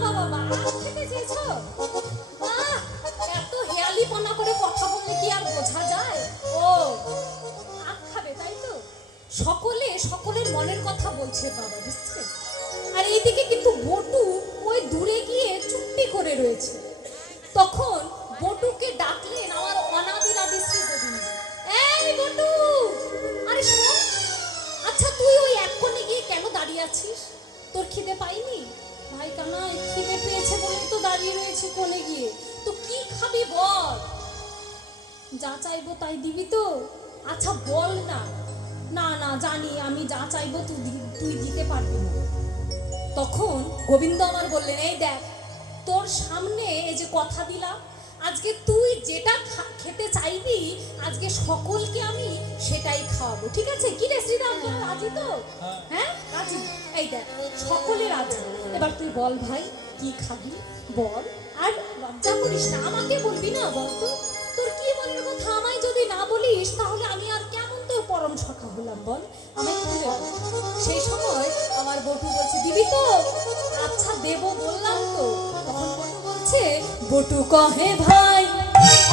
বাবা বাবা খেতে চেয়েছো? বাহ, এত হেয়ালিপনা করে কথা বললে কি আর বোঝা যায়? ও আখ খাবে তাই তো? সকলে সকলের মনের কথা বলছে বাবা, বুঝছেন? আর এইদিকে কিন্তু বটু ওই দূরে গিয়ে চুপটি করে রয়েছে। তখন বটুকে ডাকলেন আমার অনাদির আদিশ্রী গোবিন্দ। এই বটু, আরে শোন, আচ্ছা তুই ওই এক কোণে গিয়ে কেন দাঁড়িয়ে আছিস? তোর খিদে পাইনি? ভাই কানাই, খিদে পেয়েছে বলেই তো দাঁড়িয়ে রয়েছি কোণে গিয়ে। তো কি খাবি বল? যা চাইবো তাই দিবি তো? আচ্ছা বল না। না না, জানি আমি যা চাইবো তুই দিতে পারবি না। তখন গোবিন্দ আমার বললেন, এই দেখ, তোর সামনে এই যে কথা দিলাম, আজকে তুই যেটা খেতে চাইবি আজকে সকলকে আমি সেটাই খাওয়াবো, ঠিক আছে? কি রে শ্রীরাম, তোরা রাজি তো? হ্যাঁ রাজি? এই দেখ সকলে রাজি। এবার তুই বল ভাই কি খাবি বল, আর লজ্জা করিস না, আমাকে বলবি না, বল তো তোর কি মনের কথা। আমায় যদি না বলিস তাহলে আমি আর কেমন তোর পরম সখা হলাম বল, আমায় খুলে বল। সেই সময় আমার বটু বলছে, দিবি তো? আচ্ছা দেবো বললাম তো। তখন বটু বলছে, বটু কহে ভাই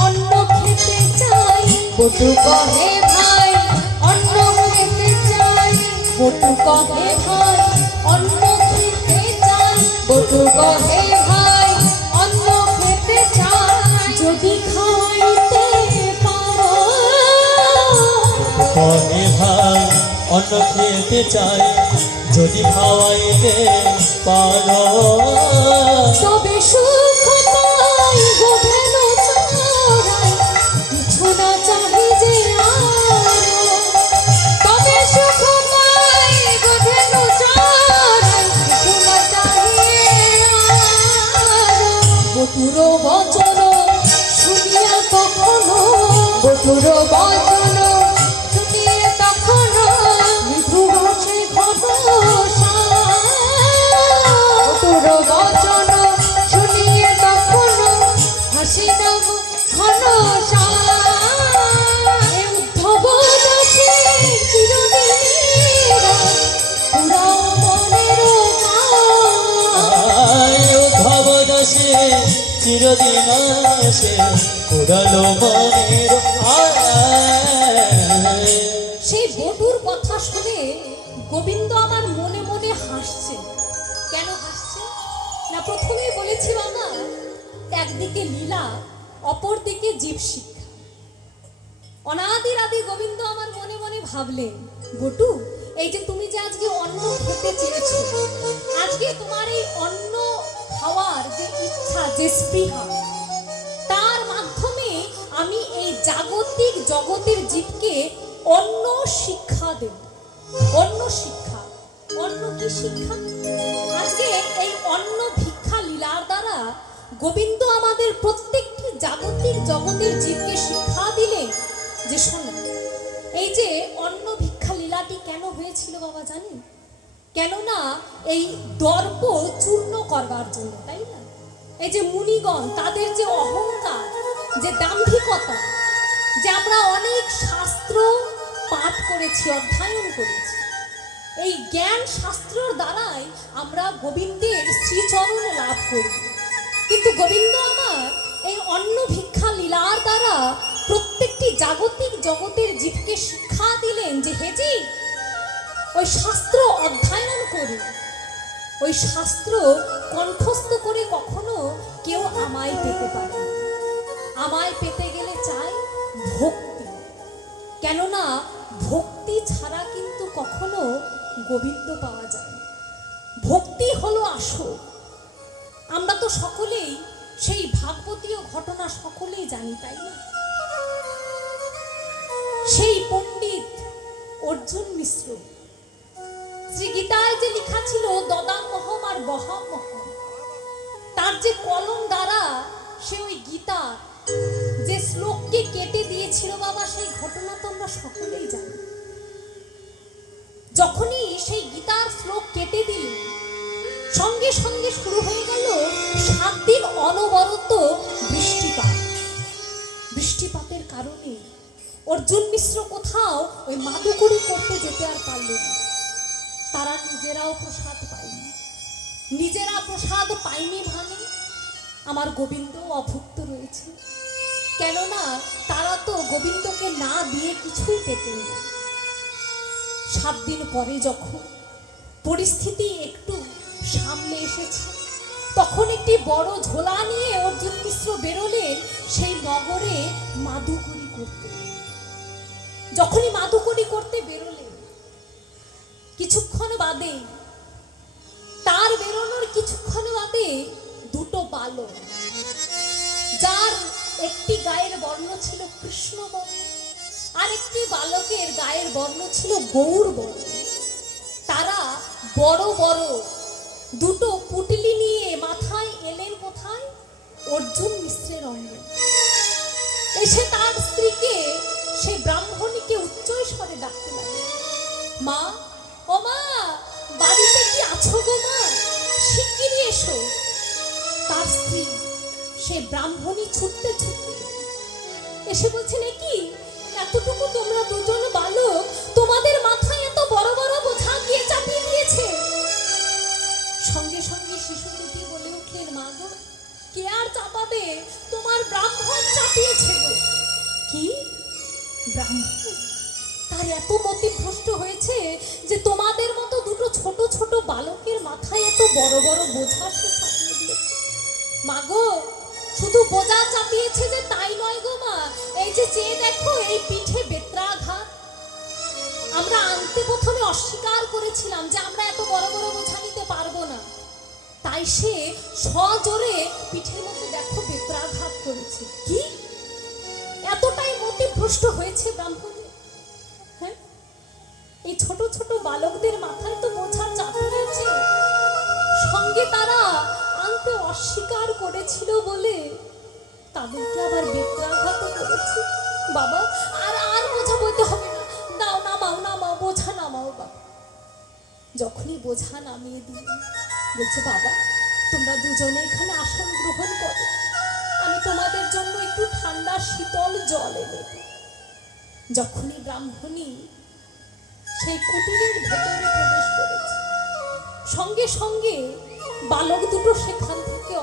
অন্ন খেতে চাই, বটু কহে ভাই অন্ন খেতে চাই, বটু কহে ভাই অন্ন খেতে চাই, বটু কহে ভাই অন্ন খেতে চাই, যদি খাইতে পারো। কহে ভাই অন্ন খেতে চাই, যদি খাওয়াইতে পারো। তবে সুখ পাই গো ধেন চড়াই, কিছু না চাহি যে আরো। তবে সুখ পাই গো ধেনু চড়াই, কিছু না চাহিয়ে আরো। বটুর বচন শুনিয়া কখনো, বটুর বচন শুনিয়ে তখনো মৃদু ভাষে ঘন বটুর বচন শুনিয়ে তখনো হাসি নাম ঘন এ উদ্ধব দাসে চিরদিনের পুরাও মনের উদ্ধব দাসে চিরদিন আসে, কুড়ালো মনের সেই বটুর কথা শুনে গোবিন্দ আমার মনে মনে হাসছে। কেন হাসছে না, প্রথমেই বলেছি বাবা, একদিকে লীলা, অপরদিকে জীব শিক্ষা। অনাদির আদি গোবিন্দ আমার মনে মনে ভাবলেন, বটু এই যে তুমি যে আজকে অন্ন খেতে চেয়েছো, আজকে তোমার এই অন্ন খাওয়ার যে ইচ্ছা, যে স্পৃহা, তার মাধ্যমে আমি এই জাগতিক জগতের জীবকে অন্য শিক্ষা দেব। অন্য শিক্ষা, অন্য কি শিক্ষা? আজকে এই অন্ন ভিক্ষা লীলার দ্বারা গোবিন্দ আমাদের প্রত্যেকটি জাগতিক জগতের জীবকে শিক্ষা দিলেন যে শোনো, এই যে অন্ন ভিক্ষা লীলাটি কেন হয়েছিল বাবা জানেন? কেননা এই দর্প চূর্ণ করবার জন্য, তাই না? এই যে মুনিগণ, তাদের যে অহংকার, যে দাম্ভিকতা, যে আমরা অনেক শাস্ত্র পাঠ করেছি, অধ্যয়ন করেছি, এই জ্ঞান শাস্ত্রর দ্বারাই আমরা গোবিন্দের শ্রীচরণ লাভ করি। কিন্তু গোবিন্দ আমার এই অন্ন ভিক্ষা লীলা লীলার দ্বারা প্রত্যেকটি জাগতিক জগতের জীবকে শিক্ষা দিলেন যে হে জীব, ওই শাস্ত্র অধ্যয়ন করে, ওই শাস্ত্র কণ্ঠস্থ করে কখনো কেউ আমায় পেতে পারে না। আমায় পেতে গেলে চাই ভক্তি, কেননা ভক্তি ছাড়া কিন্তু কখনো গোবিন্দ পাওয়া যায় না। ভক্তি হলো আসল। আমরা তো সকলেই সেই ভাগবতীয় ঘটনা সকলেই জানি, তাই না? সেই পণ্ডিত অর্জুন মিশ্র, শ্রী গীতায় যে লেখা ছিল দদামহম আর বহামহম, তার যে কলম দ্বারা সে ওই গীতা যে শ্লোককে কেটে দিয়েছিল বাবা, সেই ঘটনা তো আমরা সকলেই জানি। যখনই সেই গীতার শ্লোক কেটে দিল, সঙ্গে সঙ্গে শুরু হয়ে গেল 7 দিন অনবরত বৃষ্টিপাত। বৃষ্টিপাতের কারণে অর্জুন মিশ্র কোথাও ওই মাদুকরি করতে যেতে আর পারল না। তারা নিজেরাও প্রসাদ পায়নি। নিজেরা প্রসাদ পায়নি মানে আমার গোবিন্দ অভুক্ত রয়েছে, কেননা তারা তো গোবিন্দকে না দিয়ে কিছুই পেতেন না। 7 দিন পরে যখন পরিস্থিতি একটু সামনে এসেছে, তখন একটি বড় ঝোলা নিয়ে অর্জুন মিশ্র বেরোলেন সেই নগরে মাদুকরি করতে। যখনই মাদুকরি করতে বেরোলেন, কিছুক্ষণ বাদে, তার বেরোনোর কিছুক্ষণ বাদে দুটো বালক, যার একটি গায়ের বর্ণ ছিল কৃষ্ণ বর্ণ, আর একটি বালকের গায়ের বর্ণ ছিল গৌর বর্ণ, তারা বড় বড় দুটো পুটলি নিয়ে মাথায় এলেন কোথায়? অর্জুন মিশ্রের অঙ্গে। এসে তার স্ত্রীকে, সেই ব্রাহ্মণীকে উচ্চ স্বরে ডাকতে লাগলেন, মা, ও মা, বাড়িতে কি আছো গো মা, শিগগিরই এসো। তার স্ত্রী সে ব্রাহ্মণী ছুটতে ছুটতে এসে বলছেন, এ কি, এতটুকু তোমরা দুজন বালক, তোমাদের মাথায় এত বড় বড় বোঝা কে চাপিয়ে দিয়েছে? সঙ্গে সঙ্গে শিশু দুটি বলে উঠলেন, মা গো, কে আর চাপাবে, তোমার ব্রাহ্মণ চাপিয়েছে গো। কি ব্রাহ্মণ? তার এত মতিভ্রষ্ট হয়েছে যে তোমাদের মতো দুটো ছোট ছোট বালকের মাথায় এত বড় বড় বোঝা সে চাপিয়ে দিয়েছে। মা গো, শুধু বোঝা চাপিয়েছে যে তাই নয় গো মা, এই যে চেয়ে দেখো, এই পিঠে বেত্রাঘাত। আমরা আনতে প্রথমে অস্বীকার করেছিলাম যে আমরা এত বড় বড় বোঝা নিতে পারবো না, তাই সে সজোরে পিঠের মধ্যে দেখো বেত্রাঘাত করেছে। কি এতটাই মতিভ্রষ্ট হয়েছে ব্রাহ্মণ? হ্যাঁ, এই ছোট ছোট বালকদের মাথায় তো বোঝা চাপিয়েছে, সঙ্গে তারা আনতে অস্বীকার করেছিল বলে তাদেরকে আবার বেত্রাঘাত করেছে। বাবা, আর আর বোঝা বইতে হবে না, নাও, নামাও নামাও, বোঝা নামাও। বাবা যখনই বোঝা নামিয়ে দিই, বলছে, বাবা তোমরা দুজনে এখানে আসন গ্রহণ করো, আমি তোমাদের জন্য একটু ঠান্ডা শীতল জল এনে দিই। যখনই ব্রাহ্মণী সেই কুটিরের ভেতরে প্রবেশ করেছে, সঙ্গে সঙ্গে বালক দুটো সেখান থেকে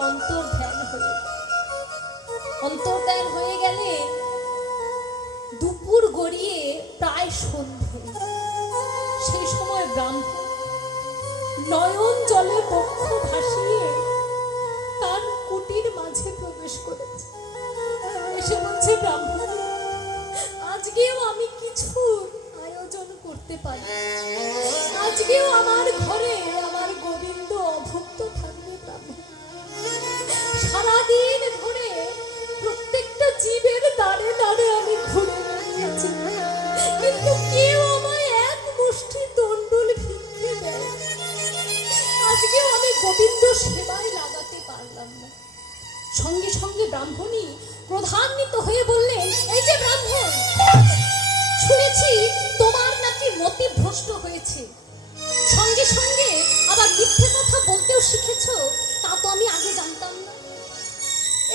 অন্তর্ধান হয়ে গেলে দুপুর গড়িয়ে প্রায় সন্ধে। সেই সময় ব্রাহ্মণ নয়ন জলে বক্ষ ভাসিয়ে তার কুটির মাঝে প্রবেশ করেছে। এসে বলছে, ব্রাহ্মণ, আজকেও আমি কিছু আয়োজন করতে পারি, আজকেও আমার ঘরে আমার গোবিন্দ অভুক্ত থাকবে। ব্রাহ্মণ, সারাদিন ধরে প্রত্যেকটা জীবের দাঁড়ে দাঁড়ে আমি ঘুরে বেড়িয়েছি, কিন্তু কেউ আমায় এক মুষ্টি তণ্ডুল ভিক্ষে দেয়। আজকেও আমি গোবিন্দ সেবায় লাগাতে পারলাম না। সঙ্গে সঙ্গে ব্রাহ্মণী ক্রোধান্বিত হয়ে বললেন, এই যে ব্রাহ্মণ, শুনেছি তোমার নাকি মতিভ্রষ্ট হয়েছে, সঙ্গে সঙ্গে আবার মিথ্যে কথা বলতেও শিখেছো, তা তো আমি আগে জানতাম না।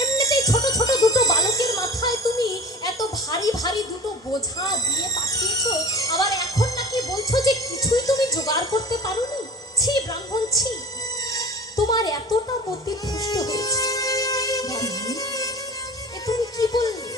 এমনিতেই ছোট ছোট দুটো বালকের মাথায় তুমি এত ভারী ভারী দুটো বোঝা দিয়ে পাঠিয়েছো, আবার এখন নাকি বলছো যে কিছুই তুমি জোগাড় করতে পারোনি। ছি ব্রাহ্মণ, ছি, তোমার এতটা মতিভ্রষ্ট হয়েছে। এ তুমি কি বললে?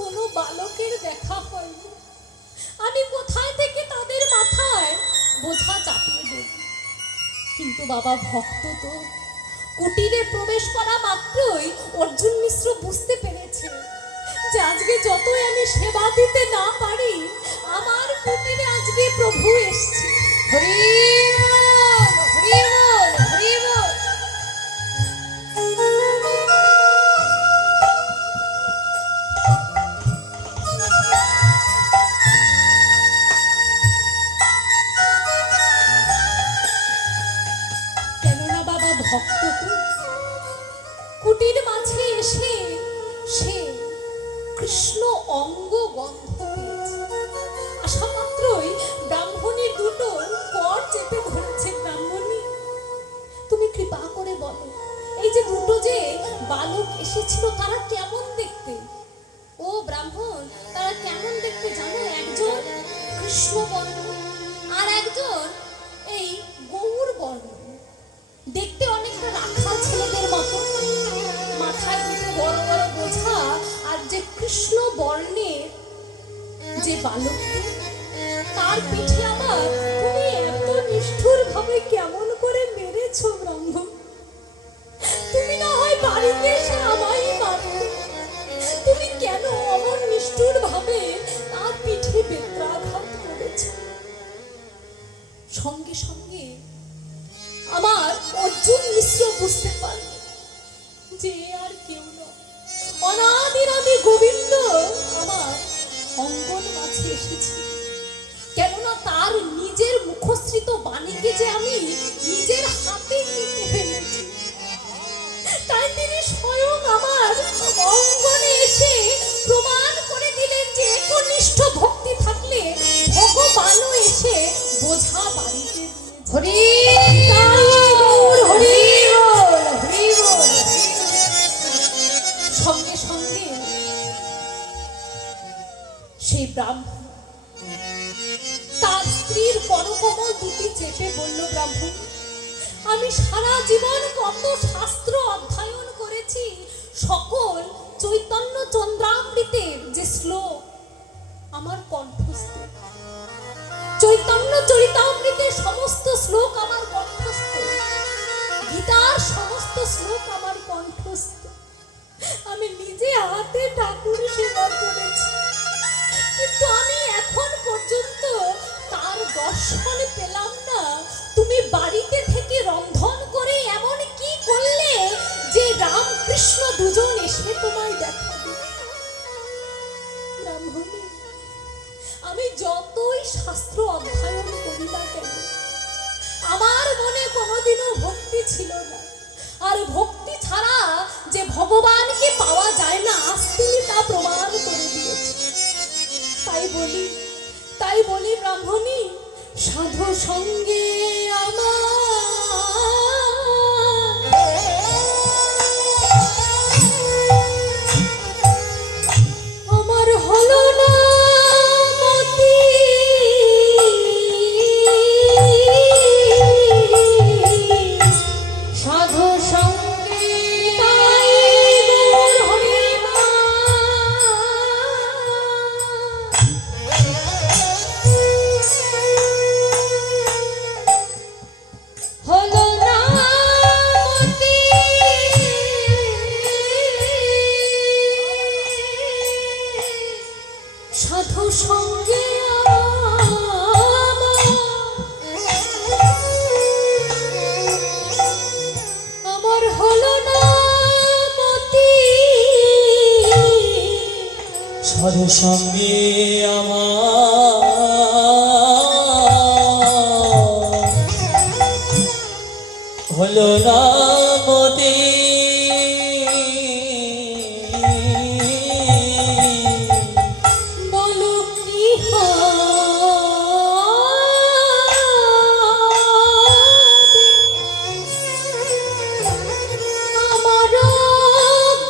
কোনো বালকের দেখা হয়নি। আমি কোথায় থেকে তাদের মাথায় বোঝা চাপিয়ে দেব? কিন্তু বাবা ভক্ত তো কুটিরে প্রবেশ করা মাত্রই অর্জুন মিশ্র বুঝতে পেরেছে যে আজকে যতই আমি সেবা দিতে না পারি, আমার কুটিরে আজকে প্রভু এসছে। হরি বল, হরি বল, হরি বল। কেননা বাবা ভক্ত তো কুটির মাঝে এসে সে কৃষ্ণ অঙ্গ গন্ধ পেয়েছে। আসা মাত্রই ব্রাহ্মণীর দুটো কর চেপে ধরেছে। ব্রাহ্মণী, তুমি কৃপা করে বলো, এই যে দুটো যে বালক এসেছিল তারা কেমন দেখতে? ও ব্রাহ্মণ, তারা কেমন দেখতে জানো? একজন কৃষ্ণ বর্ণ আর একজন এই গৌর বর্ণ। দেখতে অনেকটা রাখাল ছেলেদের মতো, মাথায় দুটো বড় বড় বোঝা। আর যে কৃষ্ণ বর্ণের যে বালকটি, তার পিঠে আবার তুমি এত নিষ্ঠুর ভাবে কেমন করে মেরেছো ব্রাহ্মণ? তুমি না হয় বাড়িতে এসে আমায় মারতে, তুমি কেন অমন নিষ্ঠুর ভাবে তার পিঠে বেত্রাঘাত করেছো? সঙ্গে সঙ্গে আমার অর্জুন মিশ্র বুঝতে পারল যে আর কেউ নয়, অনাদির আমি গোবিন্দ আমার অঙ্গন মাঝে এসেছি। কেননা তার নিজের মুখশ্রিত বাণীকে যে আমি নিজের হাতে কেটে ফেলেছি, তাই তিনি স্বয়ং আমার অঙ্গনে এসে প্রমাণ করে দিলেন যে একনিষ্ঠ ভক্তি থাকলে ভগবানও এসে বোঝা বাড়িতে দিয়েছে। হরি বল, হরি বল, হরি বল। সঙ্গে সঙ্গে সেই ব্রাহ্মণ তার স্ত্রীর করকমল দুটি চেপে বলল, ব্রাহ্মণ, আমি সারা জীবন কত শাস্ত্র অধ্যয়ন করেছি, সকল চৈতন্য চন্দ্রামৃতের যে শ্লোক আমার কণ্ঠস্থ, চৈতন্য চরিতামৃতের সমস্ত শ্লোক আমার কণ্ঠস্থ, গীতার সমস্ত শ্লোক আমার কণ্ঠস্থ। আমি নিজে হাতে ঠাকুর সেবা করেছি, কিন্তু আমি এখন পর্যন্ত তার দর্শন পেলাম না। তুমি বাড়িতে থেকে রন্ধন করে এমন কি করলে যে রামকৃষ্ণ দুজন এসে তোমায় দেখা দিল? ব্রাহ্মণী, আমি যতই শাস্ত্র অধ্যয়ন করি না কেন, আমার মনে কোনোদিনও ভক্তি ছিল না। আর ভক্তি ছাড়া যে ভগবানকে পাওয়া যায় না, আজ তিনি তা প্রমাণ করে দিয়েছে। তাই বলি ব্রাহ্মণী, সাধু সঙ্গে আমার হলো না মতি, সাধু সঙ্গে তাই গৌর হরি নাম। হলো না মতি, সাধু সঙ্গে আমার হলো না মতি, সাধু সঙ্গে আমার হলো না মতি। বলো কি আমার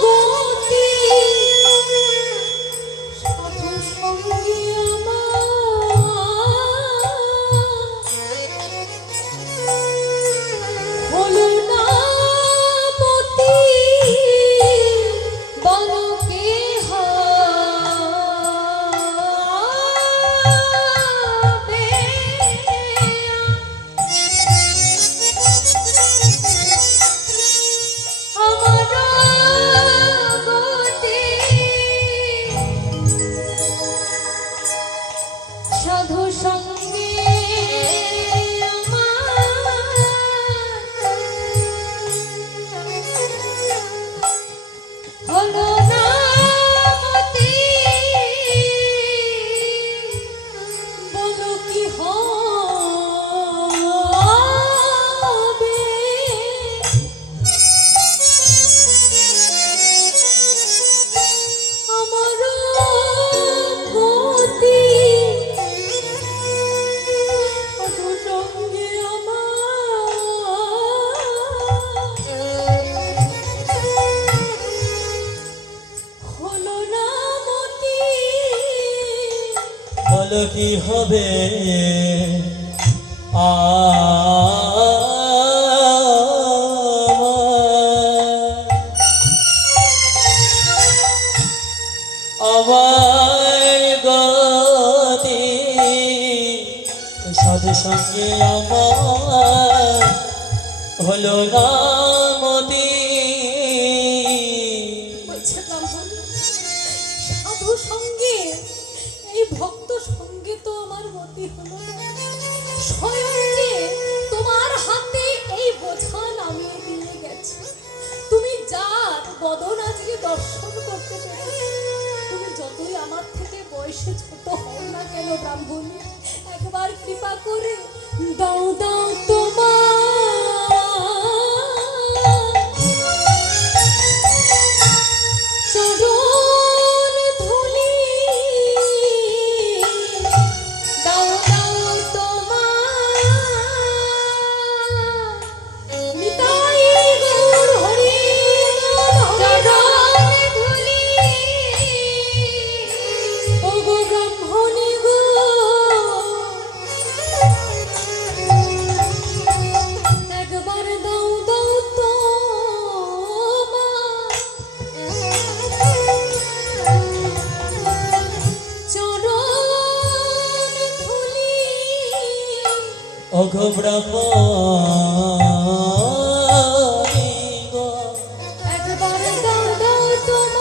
গতি? সাধু সঙ্গে আমার বলো কি হবে আমার গতি সাধু সঙ্গে আমার হলো না মতি। বলছে ব্রাহ্মণ, সাধু সঙ্গে এই ভক্ত সঙ্গে তো আমার মতি হলো না। স্বয়ং যে তোমার হাতে এই বোঝা নামিয়ে দিয়ে গেছে, তুমি যার বদন আজকে দর্শন করতে পেরেছো, তুমি যতই আমার থেকে বয়সে ছোট হও না কেন ব্রাহ্মণী, একবার কৃপা করে দাও দাও তোমার চরণ ধুলি, দাও দাও তোমার নিতাই গৌর হরি চরণ ধুলি, ও গো ব্রাহ্মণী গো, একবার দাও দাও তোমার চরণ ধুলি। ওগো ব্রাহ্মণী গো, একবার দাও দাও তোমার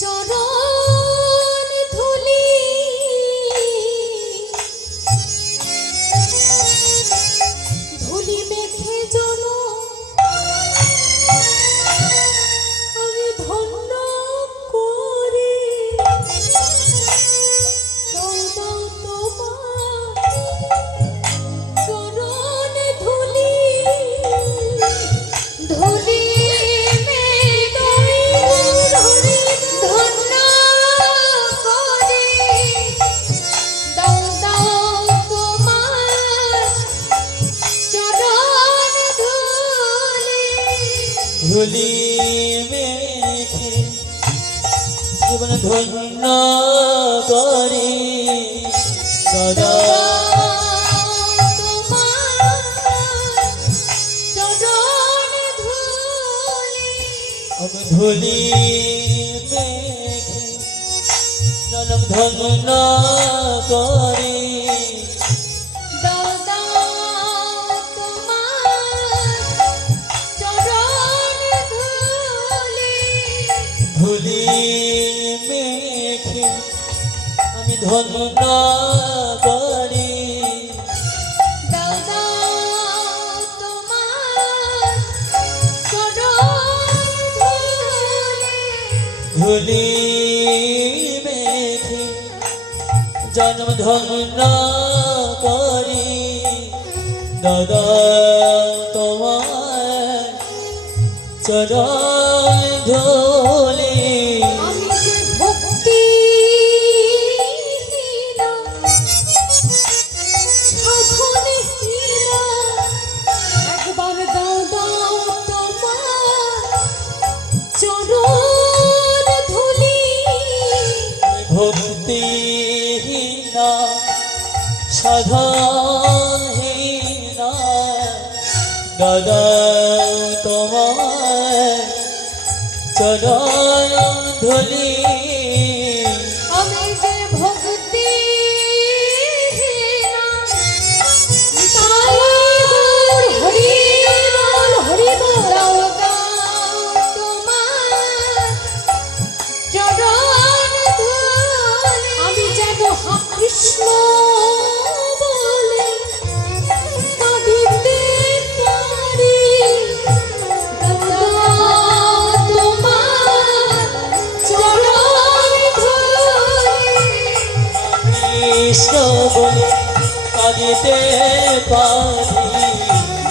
চরণ ধুলি, ধুলি মেখে জন আমি ধন্য করি, দাও দাও তোমার চরণ ধুলি, ধুলি মেখে ধরি ধন্য করি, দাও দাও তোমার চরণ ধুলি। ধুলি মেখে জীবন ধন্য করি দাদা। ধুলি মেখে জনম ধন্য করি, ধুলি মেখে আমি ধন্য করি, ধুলি মেখে জন্ম ধন্য করি দাদা তোমার চরণ ধুলি। আমি যে ভক্তি একবার দাও দাও তোমার চরণ ধুলি, ভক্তিহীনা সাধনহীনা দাদা তোমার চরণ ধুলি। আমি যে ভক্তি হরি বল হরি বল, দাও দাও তোমার চরণ ধুলি, আমি যেন হা কৃষ্ণ বলে কাঁদিতে পারি, দাও দাও তোমার চরণ ধুলি। কৃষ্ণ বলে কাঁদিতে পারি,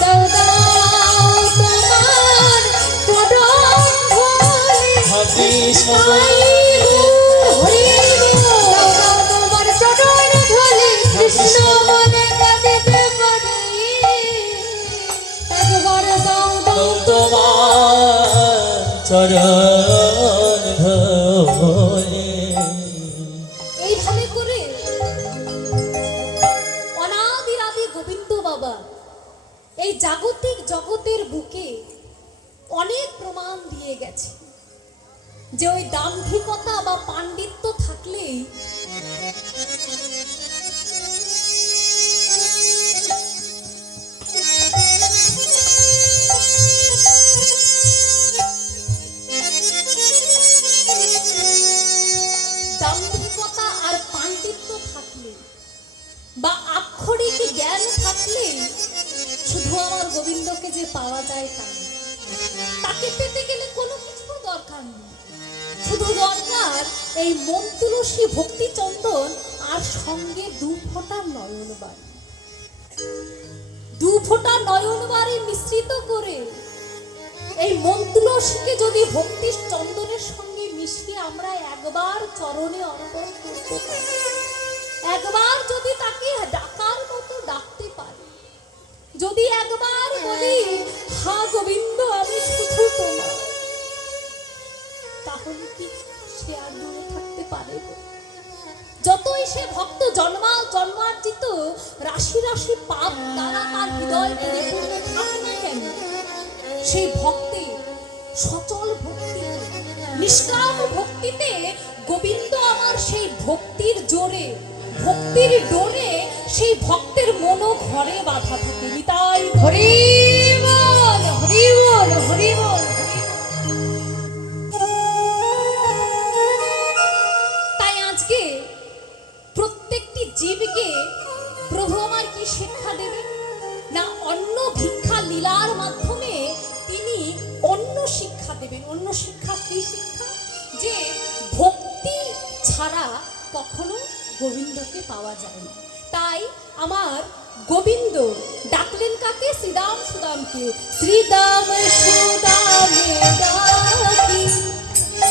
দাও দাও তোমার চরণ ধুলি, কৃষ্ণ হরি বল, দাও দাও তোমার চরণ ধুলি, কৃষ্ণ বলে কাঁদিতে পারি, একবার দাও দাও তোমার চরণ জাগতিক জগতের বুকে অনেক প্রমাণ দিয়ে গেছে যে ওই দাম্ভিকতা বা পাণ্ডিত্য থাকলেই দাম্ভিকতা আর পাণ্ডিত্য থাকলে বা আক্ষরিক জ্ঞান থাকলে শুধু আমার গোবিন্দকে যে পাওয়া যায় তাই না। তাকে পেতে গেলে কোনো কিছু দরকার নেই, শুধু দরকার এই মন তুলসী ভক্তি চন্দন আর সঙ্গে দু ফোঁটা নয়ন বাড়ি, দু ফোঁটা নয়ন বাড়ি মিশ্রিত করে এই মন তুলসীকে যদি ভক্তির চন্দনের সঙ্গে মিশিয়ে আমরা একবার চরণে অর্পণ করতে পারি, একবার যদি তাকে ডাকার মতো ডাকতে পারি, যদি একবার বলি হা গোবিন্দ আমি শুধু তোমার, তাহলে কি সে আর দূরে থাকতে পারে? যতই সে ভক্ত জন্মার্জিত রাশি রাশি পাপ দ্বারা তার হৃদয় পরিপূর্ণ থাক না কেন, সেই ভক্তি সচল ভক্তি নিষ্কাম ভক্তিতে গোবিন্দ আমার সেই ভক্তির জোরে ভক্তির ডোরে সেই ভক্তের মনো ঘরে বাঁধা থাকে। নিতাই হরি বল হরি বল হরি বল। তাই আজকে প্রত্যেকটি জীবকে প্রভু আমার কি শিক্ষা দেবেন না, অন্য ভিক্ষা লীলার মাধ্যমে তিনি অন্য শিক্ষা দেবেন। অন্য শিক্ষা কি শিক্ষা? যে ভক্তি ছাড়া কখনো গোবিন্দকে পাওয়া যায় না। তাই আমার গোবিন্দ ডাকলেন কাকে? শ্রীদাম সুদামকে। শ্রীদাম সুদামে ডাকি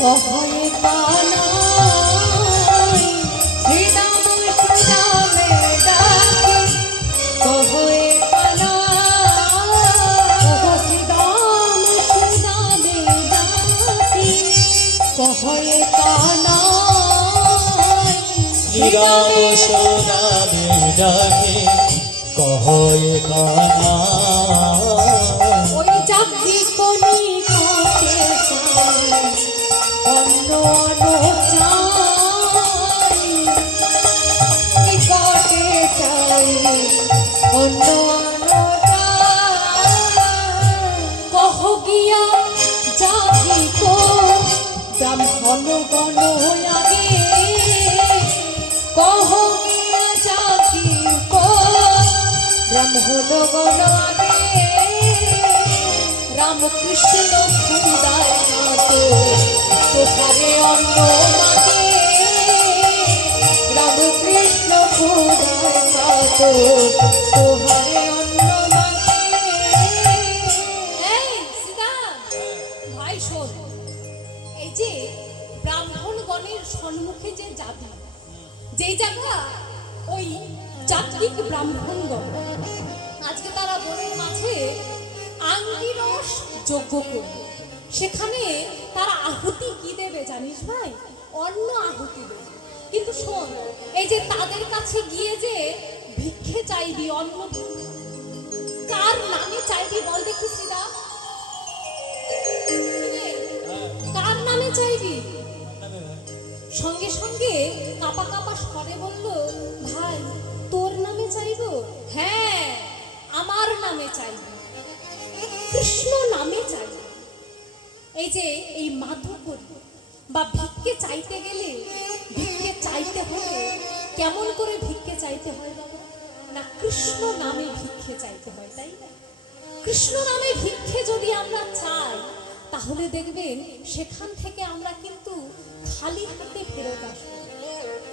কহয়ে কানাই, শ্রীদাম সুদামে ডাকি কহয়ে কানাই, শ্রীদাম সুদামে ডাকি কহয়ে কানাই। শ্রীরাম সোনামে ডাকে কহয়ে কানা, ওই চাকরি কোনি কাকে চাই অন্য চাই, নিকটে চাই অন্য কহ গিয়া জাতি কো ব্রাহ্মণ গণ আগে, কহ গিয়া জাতি কো ব্রাহ্মণ গণ আগে, রামকৃষ্ণ খুদায় নাতো তোহারে অন্ন মাগে, রামকৃষ্ণ খুদায় কাতো তোহারে অন্ন মাগে। এই শ্রীদাম ভাই শোন, এই যে ব্রাহ্মণগণের সম্মুখে যে যাবি, যেই জায়গা ওই জাতিক ব্রাহ্মণগণ আজকে তারা বনের মাঝে আঙ্গিরস যজ্ঞ করবে, সেখানে তারা আহুতি কি দেবে জানিস ভাই? অন্ন আহুতি দেবে। কিন্তু শোন, এই যে তাদের কাছে গিয়ে যে ভিক্ষে চাইবি, অন্ন কার নামে চাইবি বল দেখি শ্রীরাম? কার নামে চাইবি? সঙ্গে সঙ্গে কাপা কাপা স্বরে বলল, ভাই তোর নামে চাইবো? হ্যাঁ আমার নামে চাইবো, কৃষ্ণ নামে চাইবো। এই যে এই মাধবপুর বা ভিক্ষে চাইতে গেলে, ভিক্ষে চাইতে হলে কেমন করে ভিক্ষে চাইতে হয় বাবা? না কৃষ্ণ নামে ভিক্ষে চাইতে হয়, তাই না? কৃষ্ণ নামে ভিক্ষে যদি আমরা চাই তাহলে দেখবেন সেখান থেকে আমরা কিন্তু খালি হাতে ফেরত আসবো,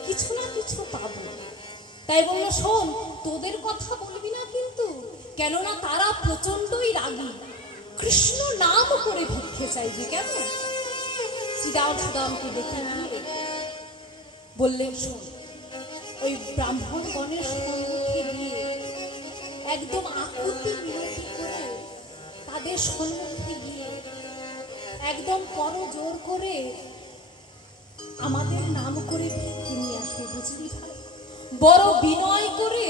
কিছু না কিছু পাবো। তাই বললো, শোন তোদের কথা বলবি না কিন্তু, কেননা তারা প্রচন্ডই রাগী, কৃষ্ণ নাম করে ভিক্ষে চাইবে। কেন? শ্রীরাম সুদামকে দেখে নিয়ে বললেন, শোন ওই ব্রাহ্মণগণের সম্মুখে গিয়ে একদম আকুতি মিনতি করে তাদের সম্মুখে গিয়ে একদম করজোর করে আমাদের নাম করে ভিক্ষে নিয়ে আসবে, বুঝলি ভাই? বড় বিনয় করে,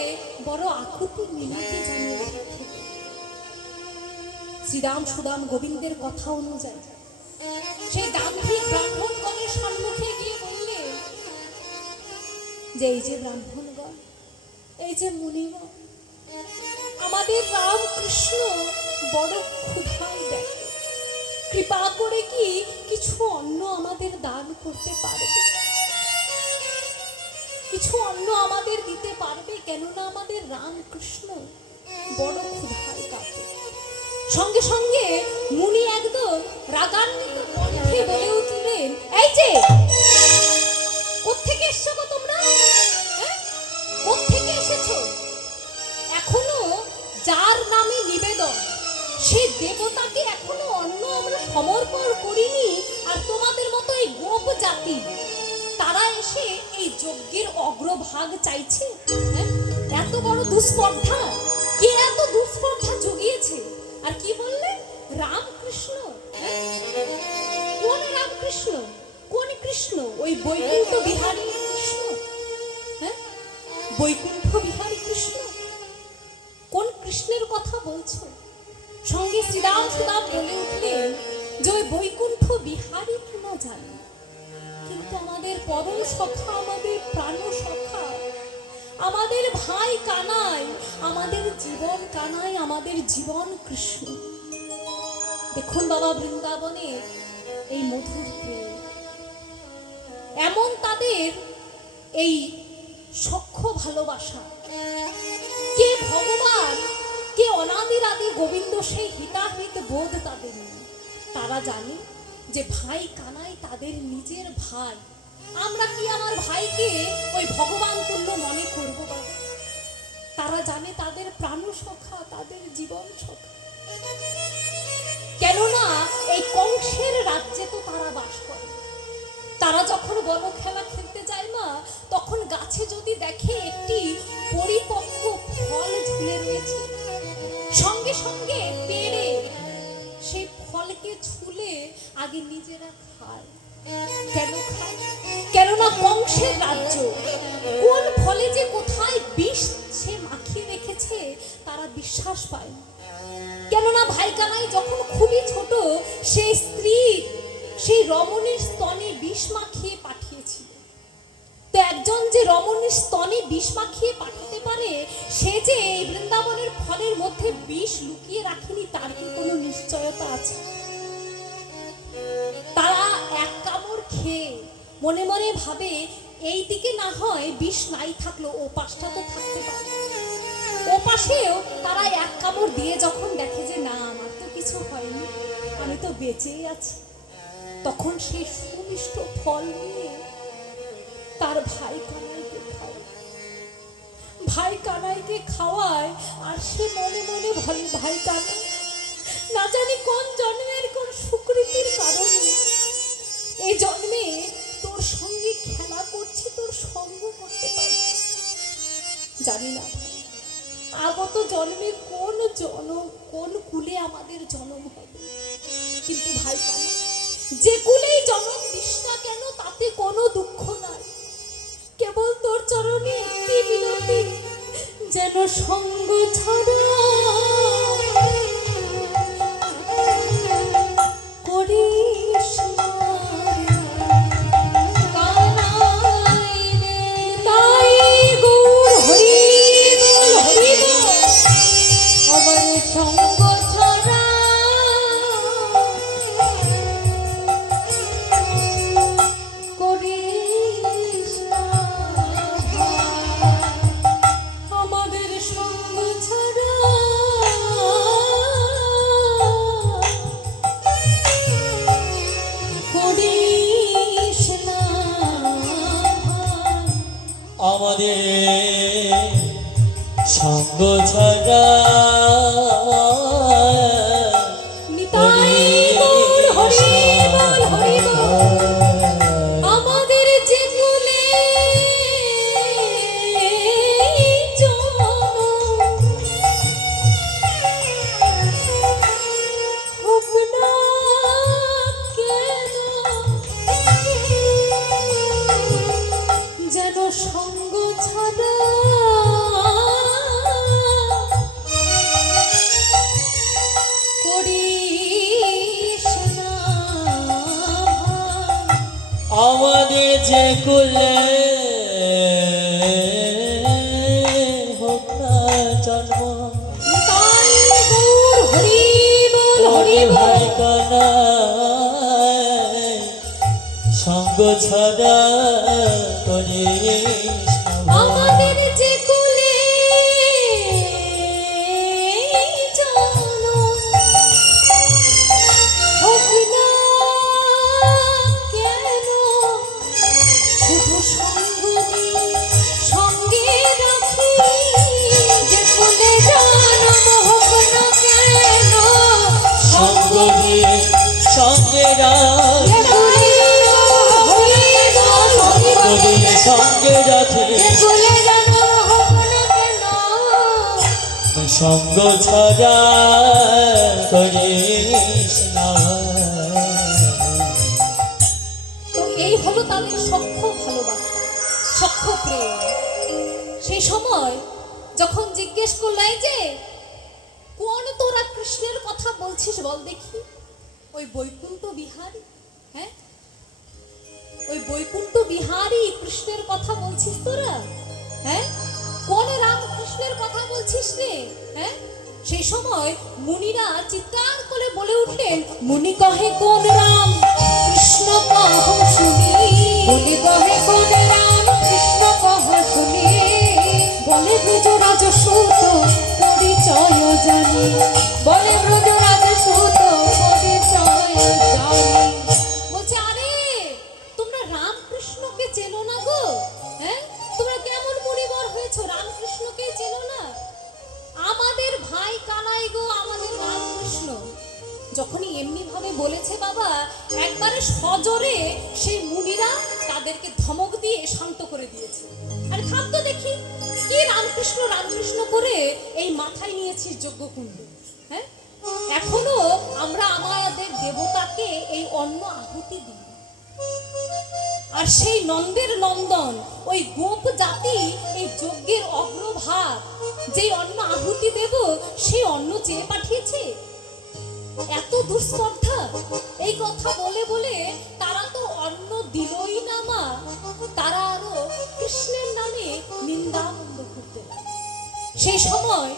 বড় আকুতি মিনতি জানিয়ে ভিক্ষে। শ্রীরাম সুদাম গোবিন্দের কথা অনুযায়ী সেই দাম্ভিক ব্রাহ্মণগণের সম্মুখে গিয়ে বললেন যে এই যে ব্রাহ্মণগণ, এই যে মুনিগণ, আমাদের রামকৃষ্ণ বড় ক্ষুধায় দেখে, কৃপা করে কি কিছু অন্ন আমাদের দান করতে পারবে? কিছু অন্ন আমাদের দিতে পারবে? কেননা আমাদের রামকৃষ্ণ বড় ক্ষুধায় কাঁপে। সঙ্গে সঙ্গে মুনি একদম রাগান্বিত কণ্ঠে বলে উঠলেন, এই যে কোত্থেকে এসছো গো তোমরা? কোত্থেকে এসেছো? এখনো যার নামে নিবেদন সে দেবতাকে এখনো অন্ন আমরা সমর্পণ করিনি, আর তোমাদের মতো এই গোপ জাতি তারা এসে এই যজ্ঞের অগ্রভাগ চাইছে? এত বড় দুস্পর্ধা! কে এত দুস্পর্ধা জুগিয়েছে? আর কি বললেন? রামকৃষ্ণ? কোন রামকৃষ্ণ? কোন কৃষ্ণ? ওই বৈকুণ্ঠ বিহারী কৃষ্ণ? বৈকুণ্ঠ বিহারী কৃষ্ণ? কোন কৃষ্ণের কথা বলছো? সঙ্গে শ্রীরাম সুদাম বলে উঠলেন যে ওই বৈকুণ্ঠ বিহারী কিনা জানি, কিন্তু আমাদের পরম সখা, আমাদের প্রাণ সখা, আমাদের ভাই কানাই, আমাদের জীবন কানাই, আমাদের জীবন কৃষ্ণ। দেখুন বাবা, বৃন্দাবনে এই মধুর প্রেম, এমন তাদের এই সখ্য ভালোবাসা, কে ভগবান, কে অনাদির আদি গোবিন্দ, সেই হিতাহিত বোধ তাদের নেই। তারা জানে যে ভাই কানাই তাদের নিজের ভাই। আমরা কি আমার ভাইকে ওই ভগবান তুল্য মনে করবো বাবা? তারা জানে তাদের প্রাণ সখা, তাদের জীবন সখা। কেননা এই কংসের রাজ্যে তো তারা বাস করে। তারা যখন বন খেলা খেলতে যায় মা, তখন গাছে যদি দেখে একটি পরিপক্ক ফল ঝুলে রয়েছে, সঙ্গে সঙ্গে পেড়ে সেই ফলকে ছুলে আগে নিজেরা খায়। কেন খায়? কেননা কংসের রাজ্য, কোন ফলে যে কোথায় বিষ সে মাখিয়ে রেখেছে তারা বিশ্বাস পায় না। কেননা ভাই কানাই যখন খুবই ছোট, সেই স্ত্রী সেই রমণীর স্তনে বিষ মাখিয়ে পাঠিয়েছিল। তো একজন যে রমণীর স্তনে বিষ মাখিয়ে পাঠাতে পারে, সে যে এই বৃন্দাবনের ফলের মধ্যে বিষ লুকিয়ে রাখেনি, তার কি কোনো নিশ্চয়তা আছে? তারা এক কামড় খেয়ে মনে মনে ভাবে এই দিকে না হয় বিষ নাই থাকলো, ও পাশটা তো থাকতে পারে। ও পাশেও তারা এক কামড় দিয়ে যখন দেখে যে না, আমার তো কিছু হয়নি, আমি তো বেঁচেই আছি, তখন সেই সুমিষ্ট ফল নিয়ে তার ভাই কানাইকে খাওয়ায়। ভাই কানাইকে খাওয়ায়, আর সে মনে মনে বলে, ভাই কানাই, না জানি কোন জন্মের কোন সুকৃতির কারণে এই জন্মে তোর সঙ্গে খেলা করছি, তোর সঙ্গ করতে পারছি। জানি না আগত জন্মে কোন কুলে আমাদের জন্ম হবে, কিন্তু ভাই কানাই, যে কুলেই জন্ম দিস না কেন তাতে কোনো দুঃখ নাই। কেবল তোর চরণে একটি বিনতি, যেন সঙ্গ ছাড়া করিস না। তাই গৌর হরি বল, হরি বল। আমার সঙ্গ ছাড়া করিস না ভাই। আমাদের সঙ্গ ছাড়া করিস না ভাই। আমাদের সঙ্গ ছাড়া নিতাই গৌর হরি বল, হরি বল। আমাদের যে কুলে জন্ম, হোক না কেন, যেন সঙ্গ ছাড়া যে কুলে হোক না জন্ম নিতাই গৌর হরি বল হরি বল। ভাই কানাই সঙ্গ ছাড়া করিস না ভয়। আমাদের যে কুলে জানো হোক না কেন, শুধু সঙ্গ দিয়ে সঙ্গে রাখি। যে কুলে জানো হোক না কেন, সঙ্গ দিয়ে সঙ্গে রাখ যে কুলে হরি বল হরি বল। দিয়ে সঙ্গে রাখি যে কুলে জানো হোক না কেন, সঙ্গ ছাড়া করিস না। তো এই হলো তাদের সখ্য ভালোবাসা, সখ্য প্রেম। সেই সময় যখন জিজ্ঞেস করলাই যে কোন তোরা কৃষ্ণের কথা বলছিস বল দেখি, ওই বৈকুণ্ঠ বিহারী, হ্যাঁ ওই বৈকুণ্ঠ বিহারী কৃষ্ণের কথা বলছিস তোরা, হ্যাঁ কোন রাম কৃষ্ণের কথা বলছিস রে, হ্যাঁ। সেই সময় মুনিরা চিৎকার করে বলে উঠলেন, মুনি কহে কোন রাম কৃষ্ণ কহ শুনি, মুনি কহে কোন রাম কৃষ্ণ কহ শুনি, বলে ব্রজরাজ সুত পরিচয় জানি, বলে ব্রজরাজ সুত পরিচয় জানি। বলছে আরে তোমরা রামকৃষ্ণকে চেনো না গো, হ্যাঁ তোমরা কেমন মুনিবর হয়েছো, রামকৃষ্ণকে চেনো না? আমাদের ভাই কানাই গো, আমাদের রামকৃষ্ণ। যখনই এমনি ভাবে বলেছে বাবা, একবারে সজোরে সেই মুনিরা তাদেরকে ধমক দিয়ে শান্ত করে দিয়েছে। আরে থাম তো দেখি, কি রামকৃষ্ণ রামকৃষ্ণ করে এই মাথায় নিয়েছিস যজ্ঞকুণ্ড, হ্যাঁ এখনো আমরা আমাদের দেবতাকে এই অন্ন আহুতি দিই। আর সেই নন্দের নন্দন ওই গোপ জাতি এই যজ্ঞের অগ্রভাগ যেই অন্ন আহুতি দেব সেই অন্ন চেয়ে পাঠিয়েছে। এত দুঃস্পর্ধা, এই কথা বলে বলে তারা তো অন্ন দিলই না মা, তারা আরো কৃষ্ণের নামে নিন্দামন্দ করতে লাগে। সেই সময়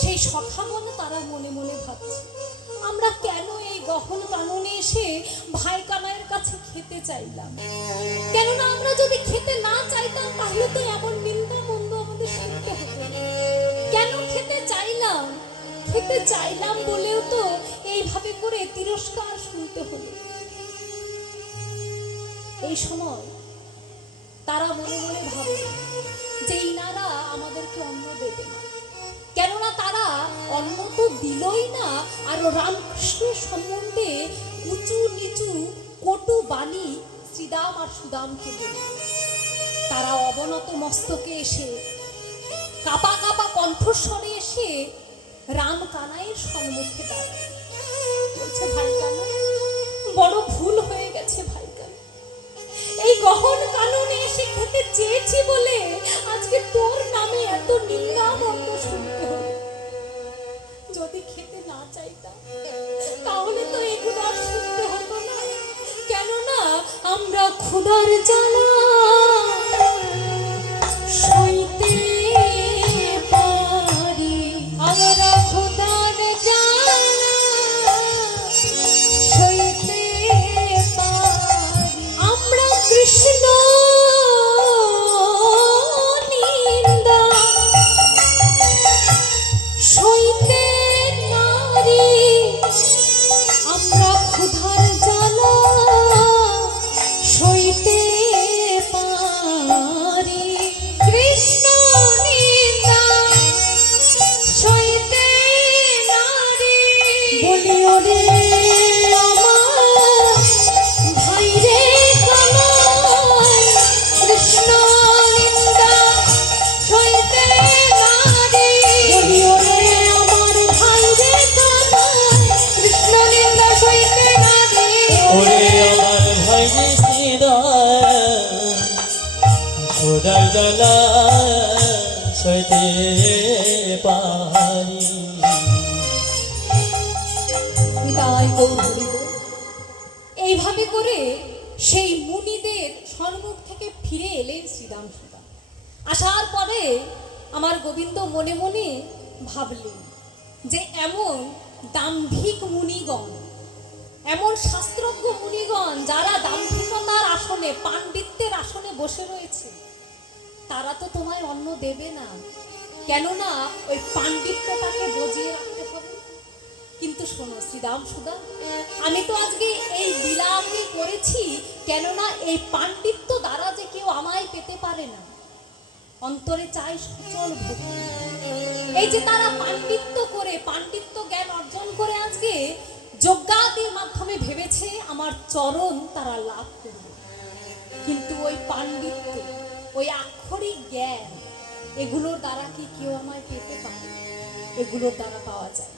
সেই সখাগণ তারা মনে মনে ভাবছে, আমরা কেন এই গহন কাননে এসে ভাই কানাইয়ের কাছে খেতে চাইলাম? কেননা আমরা যদি খেতে না চাইতাম তাহলে তো এমন নিন্দা মন্দ আমাদের শুনতে হতো না। কেন খেতে চাইলাম? খেতে চাইলাম বলেও তো এইভাবে করে তিরস্কার শুনতে হলো। এই সময় তারা মনে মনে ভাবে যে ইনারা আমাদেরকে অন্ন দেবে না, কেননা তারা অন্ন তো দিলই না, আর রামকৃষ্ণের সম্বন্ধে উঁচু নিচু কটু বাণী শ্রীদাম আর সুদামকে বলে। তারা অবনত মস্তকে এসে কাপা কাপা কণ্ঠস্বরে এসে রাম কানাইয়ের সম্মুখে দাঁড়ায়, বলছে ভাই কানাই বড় ভুল হয়ে গেছে, ভাই কানাই এই গহন কাননে এসে খেতে চেয়েছি বলে আজকে তোর নামে এত নিন্দা মন্দ শুনতে হলো। যদি খেতে না চাইতাম তাহলে তো এগুলো আর শুনতে হতো না, কেননা আমরা ক্ষুধার জ্বালা সইতে পারি, আমরা ক্ষুধার জ্বালা সইতে পারি, আমরা কৃষ্ণ নিন্দা সইতে নারী, আমরা ক্ষুধার জ্বালা সইতে পারি, কৃষ্ণ নিন্দা সইতে নারী। বলিও রে আমার ভাই রে কানাই, কৃষ্ণ নিন্দা সইতে নারী, বলিও রে আমার ভাই রে কানাই, কৃষ্ণ নিন্দা সইতে নারী। ওরে আমার ভাই খোদার জ্বালা সইতে পারি। তাই গৌর হরি বল। এইভাবে করে সেই মুনিদের সম্মুখ থেকে ফিরে এলেন শ্রীরাম সুদাম। আসার পরে আমার গোবিন্দ মনে মনে ভাবলেন যে এমন দাম্ভিক মুনিগণ, এমন শাস্ত্রজ্ঞ মুনিগণ যারা দাম্ভিকতার আসনে, পাণ্ডিত্যের আসনে বসে রয়েছে, তারা তো তোমায় অন্ন দেবে না, কেননা ওই পাণ্ডিত্যটাকে বজিয়ে রাখতে হবে। কিন্তু শোনো শ্রীরাম সুদা, আমি তো আজকে এই লীলাকে করেছি কেননা এই পাণ্ডিত্য দ্বারা যে কেউ আমায় পেতে পারে না, অন্তরে চাই সচল ভক্তি। এই যে তারা পাণ্ডিত্য করে, পাণ্ডিত্য জ্ঞান অর্জন করে আজকে যজ্ঞাদির মাধ্যমে ভেবেছে আমার চরণ তারা লাভ করবে, কিন্তু ওই পাণ্ডিত্য, ওই আক্ষরিক জ্ঞান, এগুলোর দ্বারা কি কেউ আমায় পেতে পারে? এগুলোর দ্বারা পাওয়া যায়।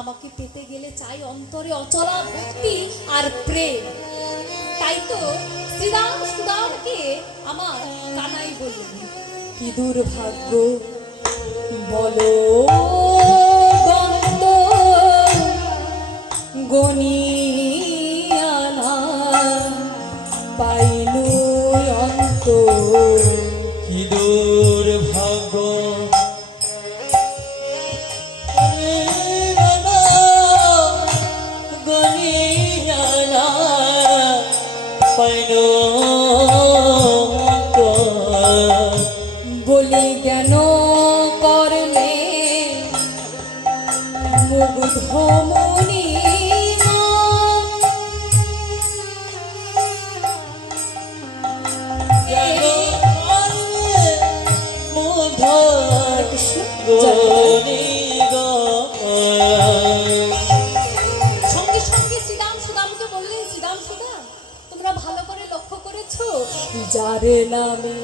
আমাকে পেতে গেলে চাই অন্তরে অচলা ভক্তি আর প্রেম। তাই তো শ্রীরাম সুদামকে আমার কানাই বললেন, কি দুর্ভাগ্য বলো বন্ধ গনিয়ানা পাইনু অন্ত। কি দুর্ভাগ্য বলি জ্ঞান করলে মুগ্ধ মনি সঙ্গে সঙ্গে শ্রীরাম সুদামকে বললেন, শ্রীরাম সুদাম, তোমরা ভালো করে লক্ষ্য করেছো যার নামে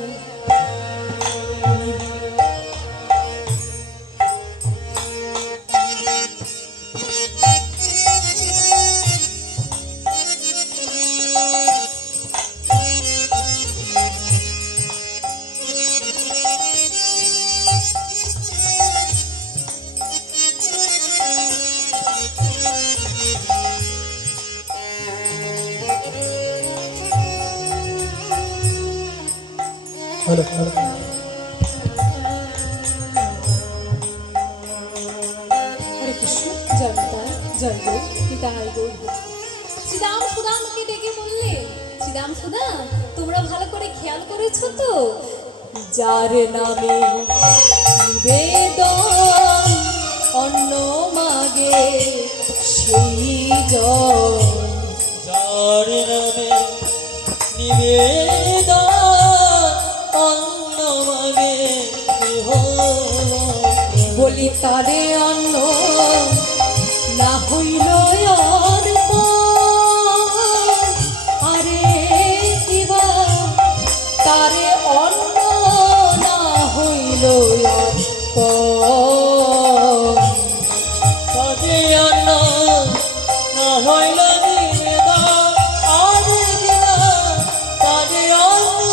হরে কৃষ্ণ, জয় মাতা, জয় গৌ, পিতায় গৌর। শ্রীরাম সুদামকে ডেকে বললেন, শ্রীরাম সুদাম, তোমরা ভালো করে খেয়াল করেছো তো যার নামে নিবেদন অন্ন মাগে সেই জন, যার নামে নিবেদন অন্ন মাগে কেহ, বলি তারে অন্ন না হইল অর্পণ, আরে কিবা তারে অন্ন না হইল অর্পণ, তারে অন্ন না হইল নিবেদন, আর কিনা তারে অন্ন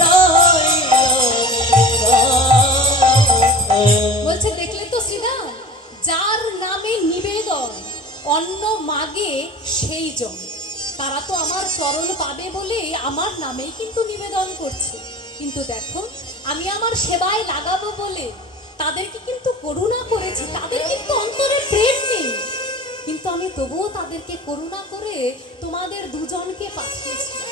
না হইল নিবেদন। বলছে দেখলে তো শ্রীরাম, যার নামে নিবেদন অন্ন মাগে সেই জন, তারা তো আমার চরণ পাবে বলে আমার নামেই কিন্তু নিবেদন করছে। কিন্তু দেখো, আমি আমার সেবায় লাগাবো বলে তাদেরকে কিন্তু করুণা করেছি, তাদের কিন্তু অন্তরে প্রেম নেই, কিন্তু আমি তবুও তাদেরকে করুণা করে তোমাদের দুজনকে পাঠিয়েছিলাম।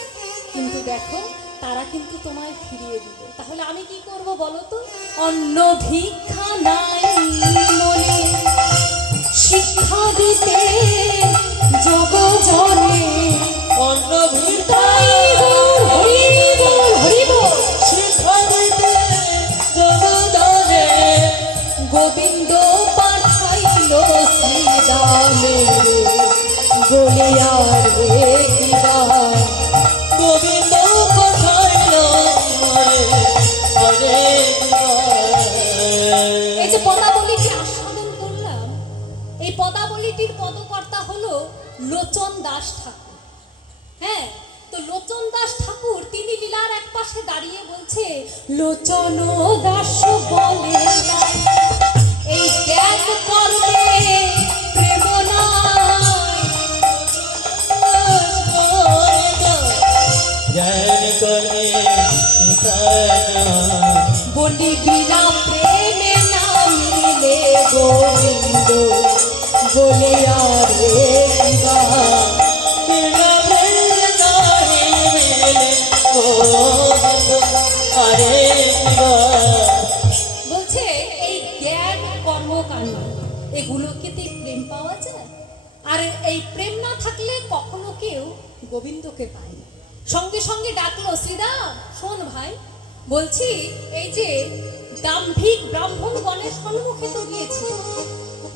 কিন্তু দেখো, তারা কিন্তু তোমায় ফিরিয়ে দিবে। তাহলে আমি কি করব বলো তো? অন্ন ভিক্ষা নাই মনে শিক্ষা দিতে যোগ জনে, অন্ন ভিক্ষা হরি বল হরি বল, শিক্ষা দিতে জগজনে, গোবিন্দ পাঠাইল শ্রীরামে বলিয়া রে কিবা, গোবিন্দ পাঠাইল মরে হরে এই যে পদাবলীটি আস্বাদন করলাম, এই পদাবলীটির পদকর্তা হলো লোচন দাস ঠাকুর। হ্যাঁ, তো লোচন দাস ঠাকুর তিনি লীলার এক পাশে দাঁড়িয়ে বলছে, লোচন দাস বলে নাই, এই জ্ঞান কর্মে প্রেম নাই, বলে আর কিবা বিনা প্রেম নাহি মেলে গোবিন্দ আরে কিবা। বলছে এই জ্ঞান কর্মকাণ্ড এগুলোকেতে প্রেম পাওয়া যায়, আর এই প্রেম না থাকলে কখনো কেউ গোবিন্দকে পায় না। সঙ্গে সঙ্গে ডাকলো, শ্রীরাম শোন ভাই, বলছি এই যে দাম্ভিক ব্রাহ্মণ গণের সম্মুখে তো গিয়েছি,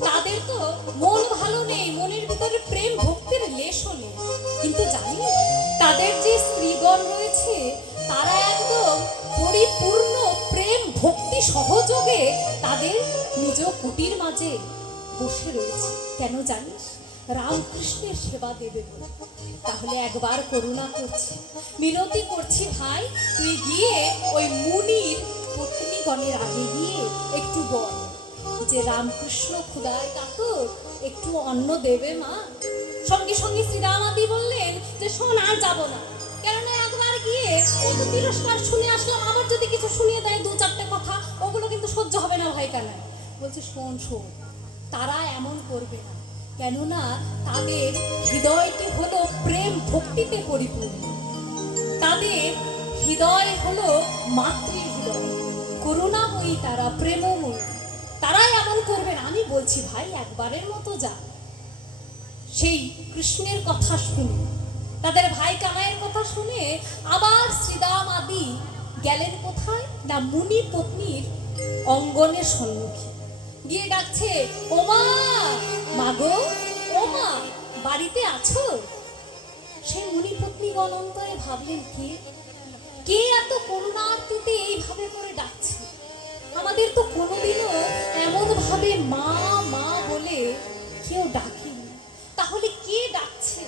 তাদের তো মন ভালো নেই, মনের ভিতরে প্রেম ভক্তির লেশও নেই, কিন্তু জানিস তাদের যে স্ত্রীগণ রয়েছে তারা একদম পরিপূর্ণ প্রেম ভক্তি সহযোগে তাদের নিজ কুটির মাঝে বসে রয়েছে। কেন জানিস? রামকৃষ্ণের সেবা দেবে বলে। তাহলে একবার করুণা করছি, মিনতি করছি ভাই, তুই গিয়ে ওই মুনির পত্নীগণের আগে গিয়ে একটু বল যে রামকৃষ্ণ ক্ষুধায় কাতর, একটু অন্ন দেবে মা। সঙ্গে সঙ্গে শ্রীরামাদি বললেন যে শোন, আর যাবো না, কেননা একবার গিয়ে ওই তো তিরস্কার শুনে আসলাম, আবার যদি কিছু শুনিয়ে দেয় দু চারটে কথা, ওগুলো কিন্তু সহ্য হবে না ভাই। কেন বলছে? শোন শোন, তারা এমন করবে না, কেননা তাদের হৃদয়টি হলো প্রেম ভক্তিতে পরিপূর্ণ, তাদের হৃদয় হলো মাতৃ হৃদয়, করুণাময়ী, তারা প্রেমময়ী, তারাই এমন করবে না। আমি বলছি ভাই একবারের মতো যা, সেই কৃষ্ণের কথা শুনে, তাদের ভাই কানাইয়ের কথা শুনে আবার শ্রীরাম আদি গেলেন কোথায় না মুনি পত্নীর অঙ্গনের সম্মুখে গিয়ে ডাকছে, ওমা মাগো, ওমা বাড়িতে আছো? সেই মুনি পত্নীগণ অন্তরে ভাবলেন, কে এত করুণার্তিতে এইভাবে করে ডাকছে? আমাদের তো কোনোদিনও এমন ভাবে মা মা বলে কেউ ডাকেনি, তাহলে কে ডাকছে?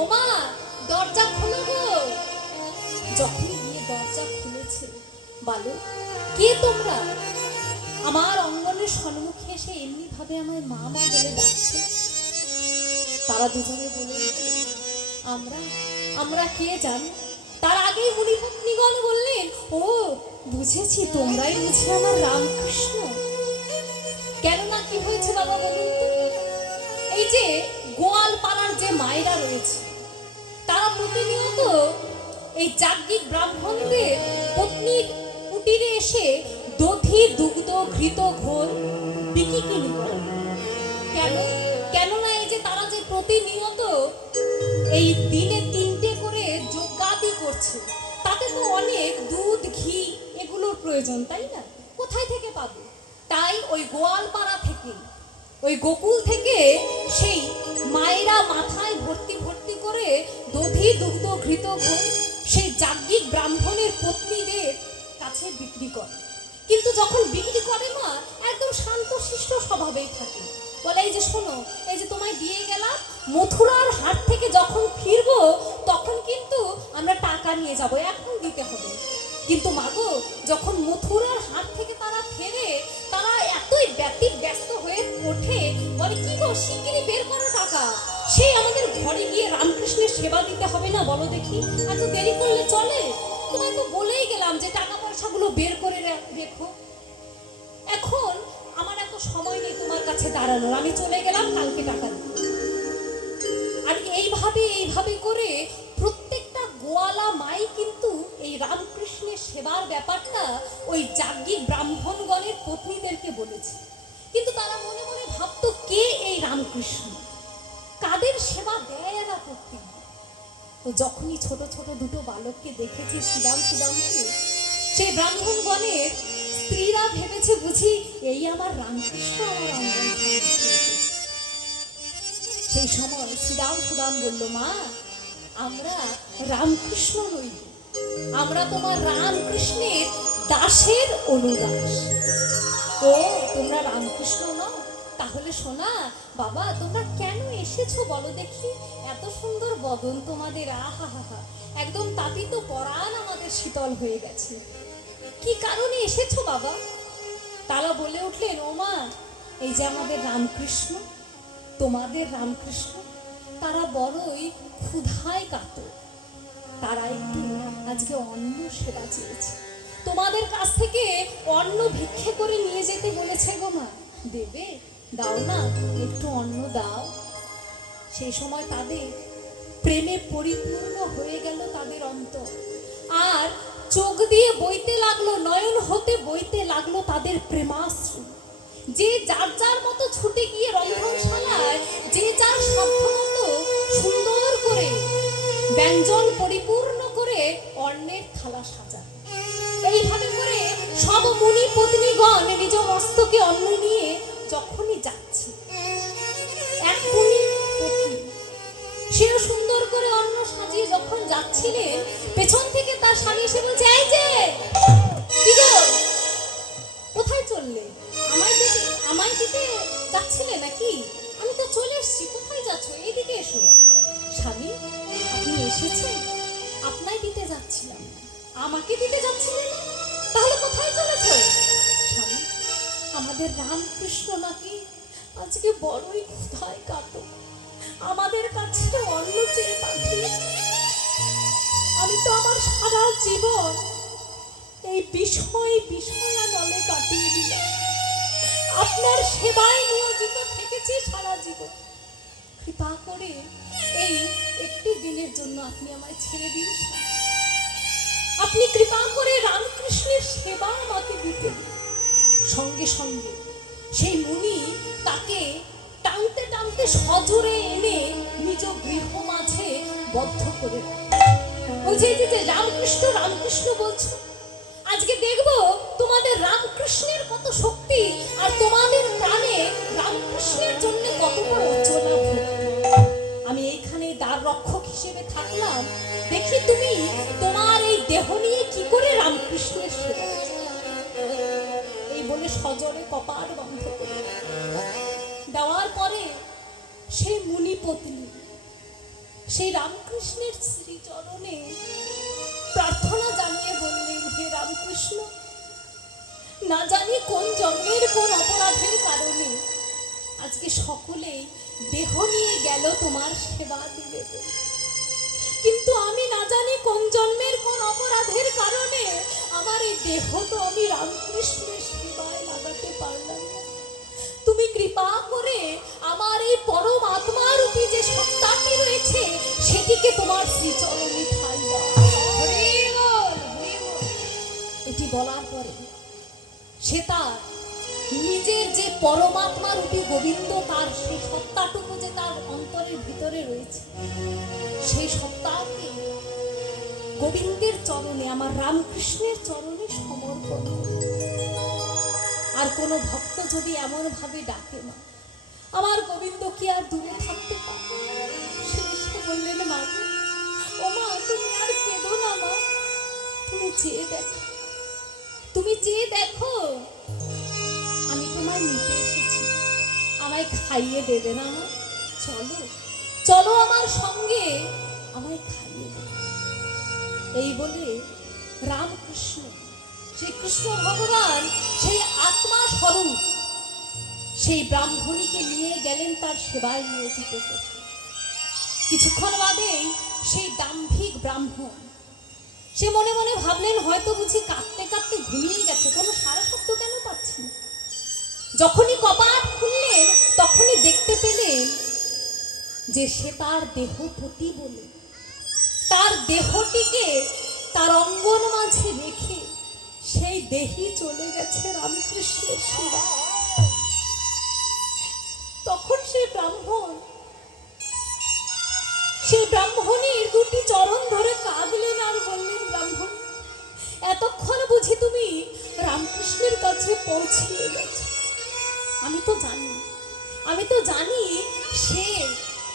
ওমা দরজা খোলো গো। যখনই গিয়ে দরজা খুলেছে, বলো কে তোমরা? আমার অঙ্গনের সম্মুখে এসে এমনি ভাবে আমার মা মা বলে ডাকছে। তারা দুজনে বলে, আমরা আমরা কে জানো? তার আগেই মুনিপত্নীগণ বললেন, ও বুঝেছি, তোমরাই বুঝি আমার রামকৃষ্ণ। কেননা কি হয়েছে বাবা বলুন তো? এই যে গোয়াল পাড়ার যে মায়েরা রয়েছে, তারা প্রতিনিয়ত এই যাজ্ঞিক ব্রাহ্মণদের পত্নীর কুটিরে এসে দধি দুগ্ধ ঘৃত ঘোল বিকিকিনি করে। কেন? কেননা এই যে তারা যে প্রতিনিয়ত এই দিনে 3টে করে যজ্ঞাদি করছে, তাতে তো অনেক দুধ ঘি এগুলোর প্রয়োজন, তাই না? কোথায় থেকে পাবে? তাই ওই গোয়ালপাড়া থেকে, ওই গোকুল থেকে সেই মায়েরা মাথায় ভর্তি ভর্তি করে দধি দুগ্ধ ঘৃত ঘোল সেই যাজ্ঞিক ব্রাহ্মণের পত্নীদের কাছে বিক্রি করে। কিন্তু যখন বিক্রি করে মা একদম শান্তশিষ্ট স্বভাবেই থাকে, বলে এই যে শোনো, এই যে তোমায় দিয়ে গেলাম, মথুরার হাট থেকে যখন ফিরবো তখন কিন্তু আমরা টাকা নিয়ে যাব, এখন দিতে হবে। কিন্তু মাগো যখন মথুরার হাট থেকে তারা ফেরে, তারা এতই ব্যস্ত হয়ে ওঠে, বলে কি গো শিগগিরই বের করো টাকা, সেই আমাদের ঘরে গিয়ে রামকৃষ্ণের সেবা দিতে হবে না, বলো দেখি, এত দেরি করলে চলে? তোমায় তো বলেই গেলাম যে টাকা পয়সাগুলো বের করে রেখো। এখন আমার এত সময় নেই তোমার কাছে দাঁড়ানোর, আমি চলে গেলাম, কালকে টাকা দেব। আর এইভাবে করে প্রত্যেকটা গোয়ালা মাই কিন্তু এই রামকৃষ্ণের সেবার ব্যাপারটা ওই যাজ্ঞিক ব্রাহ্মণগণের পত্নীদেরকে বলেছে। কিন্তু তারা মনে মনে ভাবতো, কে এই রামকৃষ্ণ, কাদের সেবা দেয় এরা প্রত্যেক? তো যখনই ছোট ছোট দুটো বালককে দেখেছে সুদামকে, সেই ব্রাহ্মণগণের স্ত্রীরা ভেবেছে বুঝি এই আমার রামকৃষ্ণ আমার অঙ্গন। সেই সময় সুদাম বলল, মা আমরা রামকৃষ্ণ নই, আমরা তোমার রামকৃষ্ণের দাসের অনুদাস। ও তোমরা রামকৃষ্ণ নও? তাহলে শোনা বাবা, তোমরা কেন এসেছো বলো দেখি? এত সুন্দর বদন তোমাদের, আহা হা হা, একদম তাপিত পরাণ আমাদের শীতল হয়ে গেছে। কি কারণে এসেছো বাবা? তারা বলে উঠলেন, ও মা এই যে আমাদের রামকৃষ্ণ, তোমাদের রামকৃষ্ণ, তারা বড়ই ক্ষুধায় কাতর, তারা একটু আজকে অন্ন সেবা চেয়েছে, তোমাদের কাছ থেকে অন্ন ভিক্ষে করে নিয়ে যেতে বলেছে গো মা, দেবে? দাও না, একটু অন্ন দাও। সেই সময় তাদের প্রেমে পরিপূর্ণ হয়ে গেল তাদের অন্তর, আর চোখ দিয়ে বইতে লাগলো, নয়ন হতে বইতে লাগলো তাদের প্রেমাশ্রু। যে যার যার মতো ছুটে গিয়ে রন্ধনশালায় যে যার সাধ্য মতো সুন্দর করে ব্যঞ্জন পরিপূর্ণ করে অন্নের থালা সাজায়। এইভাবে করে সব মুনি পত্নীগণ নিজ মস্তকে অন্ন নিয়ে যখনই যাচ্ছে, এক মুনি পত্নী সেও সুন্দর করে অন্ন সাজিয়ে যখন যাচ্ছিলেন, পেছন থেকে তার স্বামী এসে বলছে, এই যে কি গো, কোথায় চললে? আমায় দিতে যাচ্ছিলে নাকি? আমি তো চলে এসেছি, কোথায় যাচ্ছ? এইদিকে এসো। স্বামী, আপনি এসেছেন? আপনাই দিতে যাচ্ছিলাম। আমাকে দিতে যাচ্ছিলেন? তাহলে কোথায় চলেছ? স্বামী, আমাদের রামকৃষ্ণ নাকি আজকে বড়ই ক্ষুধায় কাটো, আমাদের কাছে অন্ন চেয়ে পাঠিয়ে। আমি তো আমার সারা জীবন এই বিষয়ানলে কাটিয়ে দিলাম, আপনার সেবায় নিয়োজিত থেকেছি সারা জীবন। কৃপা করে এই একটি দিনের জন্য আপনি আমায় ছেড়ে দিন। আপনি কৃপা করে রামকৃষ্ণের সেবা আমাকে দিতেন। সঙ্গে সঙ্গে সেই মুনি তাকে টানতে টানতে সজোরে এনে নিজ গৃহ মাঝে বদ্ধ করে বলছে, যে রামকৃষ্ণ রামকৃষ্ণ বলছো, আজকে দেখবো তোমাদের রামকৃষ্ণের কত শক্তি, আর তোমাদের প্রাণে রামকৃষ্ণের জন্য কত বড় অচলা ভক্তি। আমি এইখানে দ্বার রক্ষক হিসেবে থাকলাম, দেখি তুমি তোমার এই দেহ নিয়ে কি করে রামকৃষ্ণের সেবা। এই বলে সজোরে কপাট বন্ধ করে দেওয়ার পরে সেই মুনি পত্নী সেই রামকৃষ্ণের শ্রীচরণে প্রার্থনা জানিয়ে বললেন, হে রামকৃষ্ণ, না জানি কোন জন্মের কোন অপরাধের কারণে আজকে সকলেই দেহ নিয়ে গেল তোমার সেবা দিবে, কিন্তু আমি না জানি কোন জন্মের কোন অপরাধের কারণে আমার এই দেহ তো আমি রামকৃষ্ণের সেবায় লাগাতে পারলাম না। তুমি কৃপা করে আমার এই পরম আত্মা রূপী যে সত্তাটি রয়েছে সেটিকে তোমার শ্রীচরণে ঠাঁই দাও। এটি বলার পরে সে তার নিজের যে পরমাত্মা রূপী গোবিন্দ, তার সেই সত্তাটুকু যে তার অন্তরের ভিতরে রয়েছে, সেই সত্তাকে গোবিন্দের চরণে, আমার রামকৃষ্ণের চরণে সমর্পণ। আর কোনো ভক্ত যদি এমন ভাবে ডাকে, মা আমার গোবিন্দ কি আর দূরে থাকতে পারে? সে বললেন, মা ও মা, তুমি আর কেঁদো না মা, তুমি চেয়ে দেখো, তুমি চেয়ে দেখো, আমি তোমায় নিতে এসেছি, আমায় খাইয়ে দেবে না মা? চলো চলো আমার সঙ্গে, আমায় খাইয়ে দেবে। এই বলে রামকৃষ্ণ, সেই কৃষ্ণ ভগবান, সেই আত্মা স্বরূপ সেই ব্রাহ্মণীকে নিয়ে গেলেন তার সেবায় নিয়োজিত করতে। কিছুক্ষণ বাদেই সেই দাম্ভিক ব্রাহ্মণ সে মনে মনে ভাবলেন, হয়তো বুঝি কাঁদতে কাঁদতে ঘুমিয়ে গেছে, কোনো সারা শব্দ কেন পাচ্ছি না। যখনই কপাট খুললেন তখনই দেখতে পেলেন যে সে তার দেহপতি বলে তার দেহটিকে তার অঙ্গন মাঝে রেখে সেই দেহি চলে গেছে রামকৃষ্ণের সেবা। তখন সেই ব্রাহ্মণীর দুটি চরণ ধরে কাঁদলেন আর বললেন, ব্রাহ্মণ, এতক্ষণ বুঝি তুমি রামকৃষ্ণের কাছে পৌঁছিয়ে গেছো। আমি তো জানি সে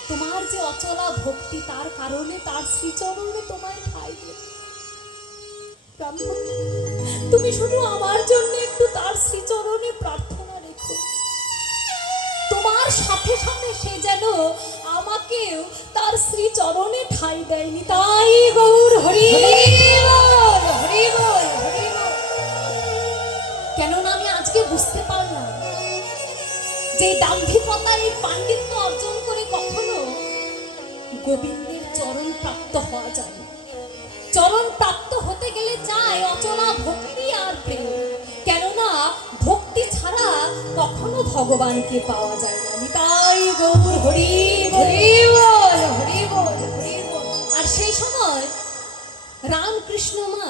তোমার যে অচলা ভক্তি, তার কারণে তার শ্রীচরণে তোমায় ঠাঁই দেবে। ব্রাহ্মণ, তুমি শুধু আমার জন্য একটু তার শ্রীচরণে প্রার্থনা রেখো, তোমার সাথে সাথে সে যেন আমাকেও তার শ্রীচরণে ঠাঁই দেয়নি। তাই গৌর হরি বল, হরি বল, হরি বল। কেননা আমি আজকে বুঝতে পারলাম যে দাম্ভিকতা, এই পাণ্ডিত্য অর্জন করে কখনো গোবিন্দের চরণ প্রাপ্ত হওয়া যায় না। চরণ প্রাপ্ত হতে গেলে চাই অচলা ভক্তি আর প্রেম। কেননা ভক্তি ছাড়া কখনো কখনো ভগবানকে পাওয়া যায় না। নিতাই গৌর হরি হরি। হরি বল হরি বল হরি বল। আর সেই সময় রামকৃষ্ণ মা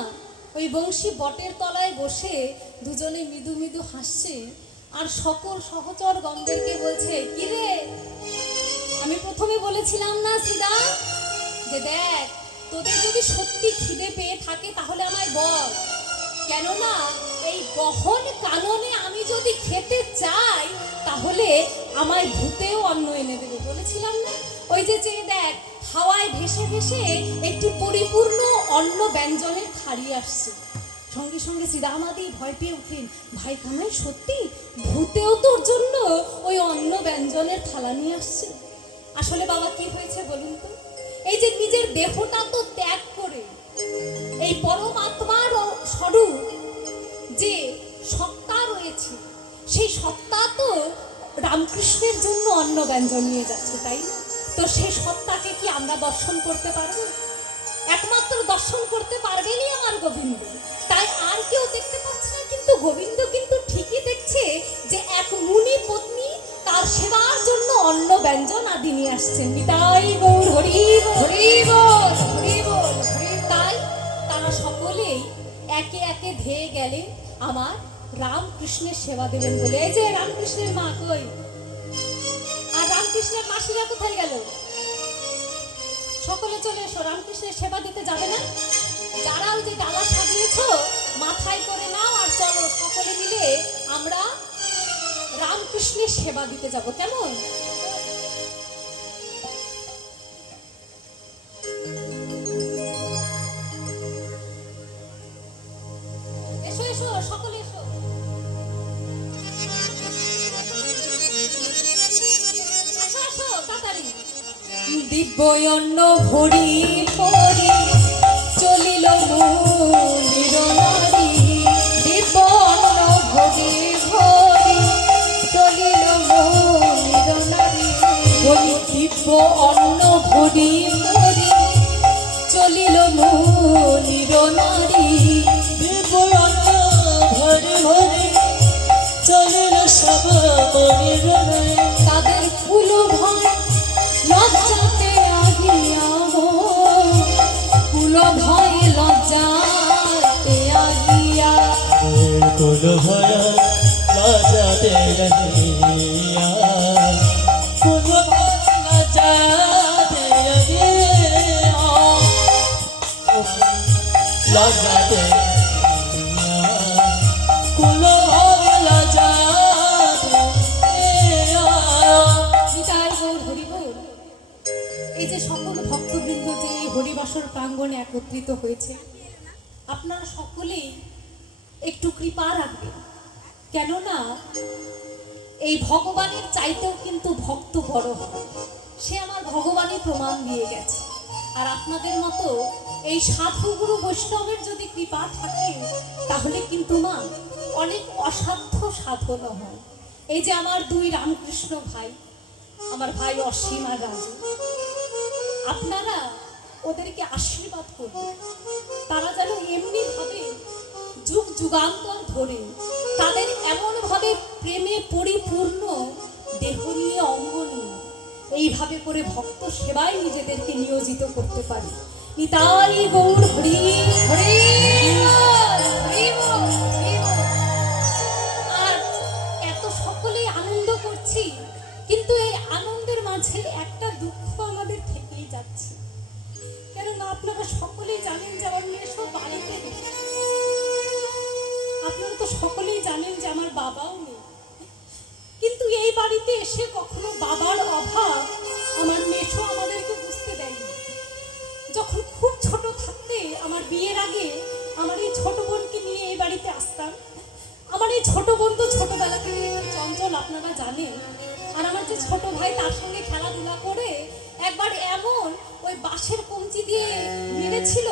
ওই বংশী বটের তলায় বসে দুজনে মৃদু মৃদু হাসছে আর সকল সহচর গণদেরকে বলছে, কি রে, আমি প্রথমে বলেছিলাম না সীতা, যে দেখ তোদের যদি সত্যি খিদে পেয়ে থাকে তাহলে আমায় বল, কেননা এই গহন কাননে আমি যদি খেতে চাই তাহলে আমায় ভূতেও অন্ন এনে দেবে, বলেছিলাম না? ওই যে চেয়ে দেখ, হাওয়ায় ভেসে ভেসে একটি পরিপূর্ণ অন্ন ব্যঞ্জনের থালি আসছে। সঙ্গে সঙ্গে শ্রীরামাদি ভয় পেয়ে উঠলেন, ভাই কানাই সত্যি ভূতেও তোর জন্য ওই অন্ন ব্যঞ্জনের থালা নিয়ে আসছে। আসলে বাবা কি হয়েছে বলুন তো, এই যে নিজের দেহটা তো ত্যাগ করে এই পরমাত্মার স্বরূপ যে সত্তা রয়েছে, সেই সত্তা তো রামকৃষ্ণের জন্য অন্ন ব্যঞ্জন নিয়ে যাচ্ছে, তাই না? তো সেই সত্তাকে কি আমরা দর্শন করতে পারবো? একমাত্র দর্শন করতে পারবেনই আমার গোবিন্দ, তাই আর কেউ দেখতে পাচ্ছে না। কিন্তু গোবিন্দ কিন্তু ঠিকই দেখছে যে এক মুনি পত্নী তার সেবার জন্য অন্ন ব্যঞ্জন আদি নিয়ে আসছেন। নিতাই গৌর হরি হরি বল হরি বল হরি। তাই তারা সকলেই একে একে ধেয়ে গেলে আমার রামকৃষ্ণের সেবা দেবেন বলে। এই যে রামকৃষ্ণের মা কই, আর রামকৃষ্ণের মাসিরা কোথায় গেল? সকলে চলে এসো, রামকৃষ্ণের সেবা দিতে যাবে না? যারা ওই যে ডালা সাজিয়েছো মাথায় করে নাও আর চলো সকলে মিলে আমরা রামকৃষ্ণের সেবা দিতে যাব, কেমন? এসো এসো সকলে এসো। আসো আসো তাড়াতাড়ি। দিব্য অন্ন ভরি ভরি চলিল মুনির নারী। দিব্য অন্ন ভরি ভরি চলিল মুনির নারী। বলি দিব্য অন্ন ভরি ভরি চলিল মুনির নারী। দিব্য অন্ন ভরি ভরি চলিল সব মনির নারী। তাদের কুল ভয় লজ্জাতে আগিয়া গো, কুল ভয় লজ্জাতে আগিয়া। কুল ভয় লজ্জাতে আগিয়া, কুল ভয় লজ্জাতে আগিয়া, লজ্জাতে আগিয়া, কুল ভয় লজ্জাতে আগিয়া। নিতাই গৌর হরি বল। এই যে সকল ভক্তবৃন্দ যে এই হরিবাসর প্রাঙ্গণে একত্রিত হয়েছে, আপনারা সকলেই একটু কৃপা রাখবেন, কেননা এই ভগবানের চাইতেও কিন্তু ভক্ত বড় হয়। সে আমার ভগবানই প্রমাণ দিয়ে গেছে। আর আপনাদের মতো এই সাধুগুরু বৈষ্ণবের যদি কৃপা থাকে তাহলে কিন্তু মা অনেক অসাধ্য সাধন হয়। এই যে আমার দুই রামকৃষ্ণ ভাই, আমার ভাই অসীম আর রাজু, আপনারা ওদেরকে আশীর্বাদ করবেন, তারা যেন এমনি ভাবে যুগ যুগান্তর ধরে তাদের এমন ভাবে প্রেমে পরিপূর্ণ দেহ নিয়ে অঙ্গ নিয়ে এইভাবে করে ভক্ত সেবায় নিজেদেরকে নিয়োজিত করতে পারে। নিতাই গৌর হরি হরি বল, হরি বল, হরি বল। আর এত সকলেই আনন্দ করছি, কিন্তু এই আনন্দের মাঝে একটা দুঃখ আমাদের থেকেই যাচ্ছে। কেননা আপনারা সকলেই জানেন যে আমার মেয়ে সব বাড়িতে নেই। আপনারা তো সকলেই জানেন যে আমার বাবাও নেই, কিন্তু এই বাড়িতে এসে কখনো বাবার অভাব আমার মেশো আমাদেরকে বুঝতে দেয়নি। যখন খুব ছোট থাকতে আমার বিয়ের আগে আমার এই ছোট বোনকে নিয়ে এই বাড়িতে আসতাম। আমার এই ছোট বোন তো ছোটবেলা থেকে চঞ্চল, আপনারা জানেন। আর আমার যে ছোট ভাই তার সঙ্গে খেলাধুলা করে একবার এমন ওই বাঁশের কঞ্চি দিয়ে মেরেছিল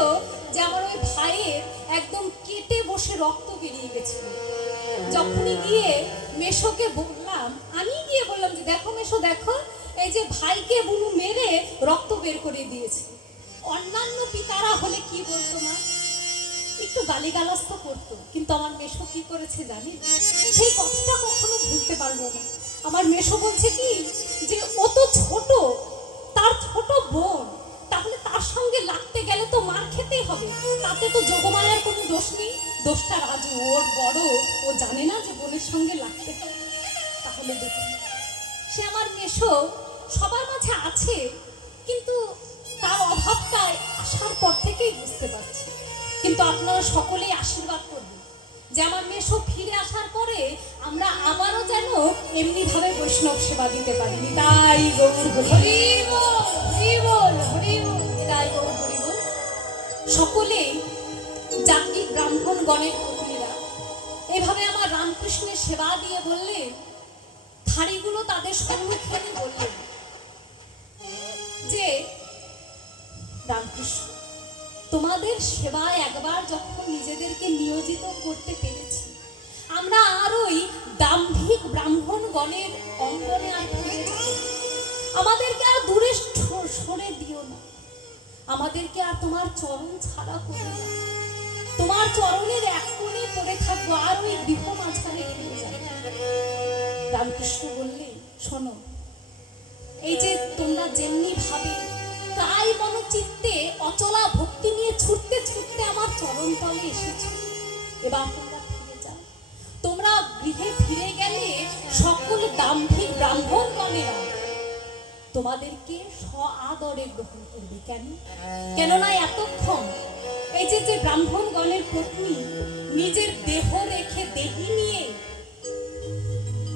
যে আমার ওই ভাইয়ের একদম কেটে বসে রক্ত বেরিয়ে গেছিল। যখনই গিয়ে মেশোকে বললাম, আমি গিয়ে বললাম যে দেখো মেশো দেখো, এই যে ভাইকে বুনু মেরে রক্ত বের করে দিয়েছে। অন্যান্য পিতারা হলে কি বলতো মা, একটু গালিগালাজ তো করতো, কিন্তু আমার মেশো কি করেছে জানেন? সেই কথাটা কখনো ভুলতে পারবো না। আমার মেশো বলছে কি যে ও তো ছোট, তার ছোট বোন, তাহলে তার সঙ্গে লাগতে গেলে তো মার খেতেই হবে, তাতে তো যোগমায়ার কোনো দোষ নেই, দোষটা রাজু, ওর বড়, ও জানে না যে বোনের সঙ্গে লাগতে হবে। তাহলে দেখুন, সে আমার মেশো সবার মাঝে আছে, কিন্তু তার অভাবটা আসার পর থেকেই বুঝতে পারছি। কিন্তু আপনারা সকলেই আশীর্বাদ করবেন যে আমার মেশো ফিরে আসার পরে আমরা আবারও যেন এমনি ভাবে বৈষ্ণব সেবা দিতে পারি। তাই গৌর হরি বল, হরি বল, হরি বল, তাই গৌর হরি বল। সকলেই জাতি ব্রাহ্মণ গণের পত্নীরা এভাবে আমার রামকৃষ্ণের সেবা দিয়ে বললেন, থাড়িগুলো তাদের সম্মুখে এনে বললেন যে রামকৃষ্ণ, তোমাদের সেবায় একবার যখন নিজেদেরকে নিয়োজিত করতে পেরেছি, আমরা আর ওই দাম্ভিক ব্রাহ্মণ গণের অঙ্গনে আর ফিরে যাব না। আমাদেরকে আর দূরে সরে দিও না, আমাদেরকে আর তোমার চরণ ছাড়া করো না, তোমার চরণের এক কোণে পড়ে থাকবো, আর ওই গৃহ মাঝখানে ফিরে যাবো। রামকৃষ্ণ বললেন, শোনো, এই যে তোমরা যেমনি ভাবে কাই মনোচিত্তে অচলা ভক্তি নিয়ে ছুটতে ছুটতে আমার চরণ তলে এসেছো, এবার তোমরা ফিরে যাও। তোমরা গৃহে ফিরে গেলে সকল দাম্ভিক ব্রাহ্মণ গণেরা তোমাদেরকে সআদরে গ্রহণ করবে। কেননা এতক্ষণ এই যে ব্রাহ্মণ গণের পত্নী নিজের দেহ রেখে দেহি নিয়ে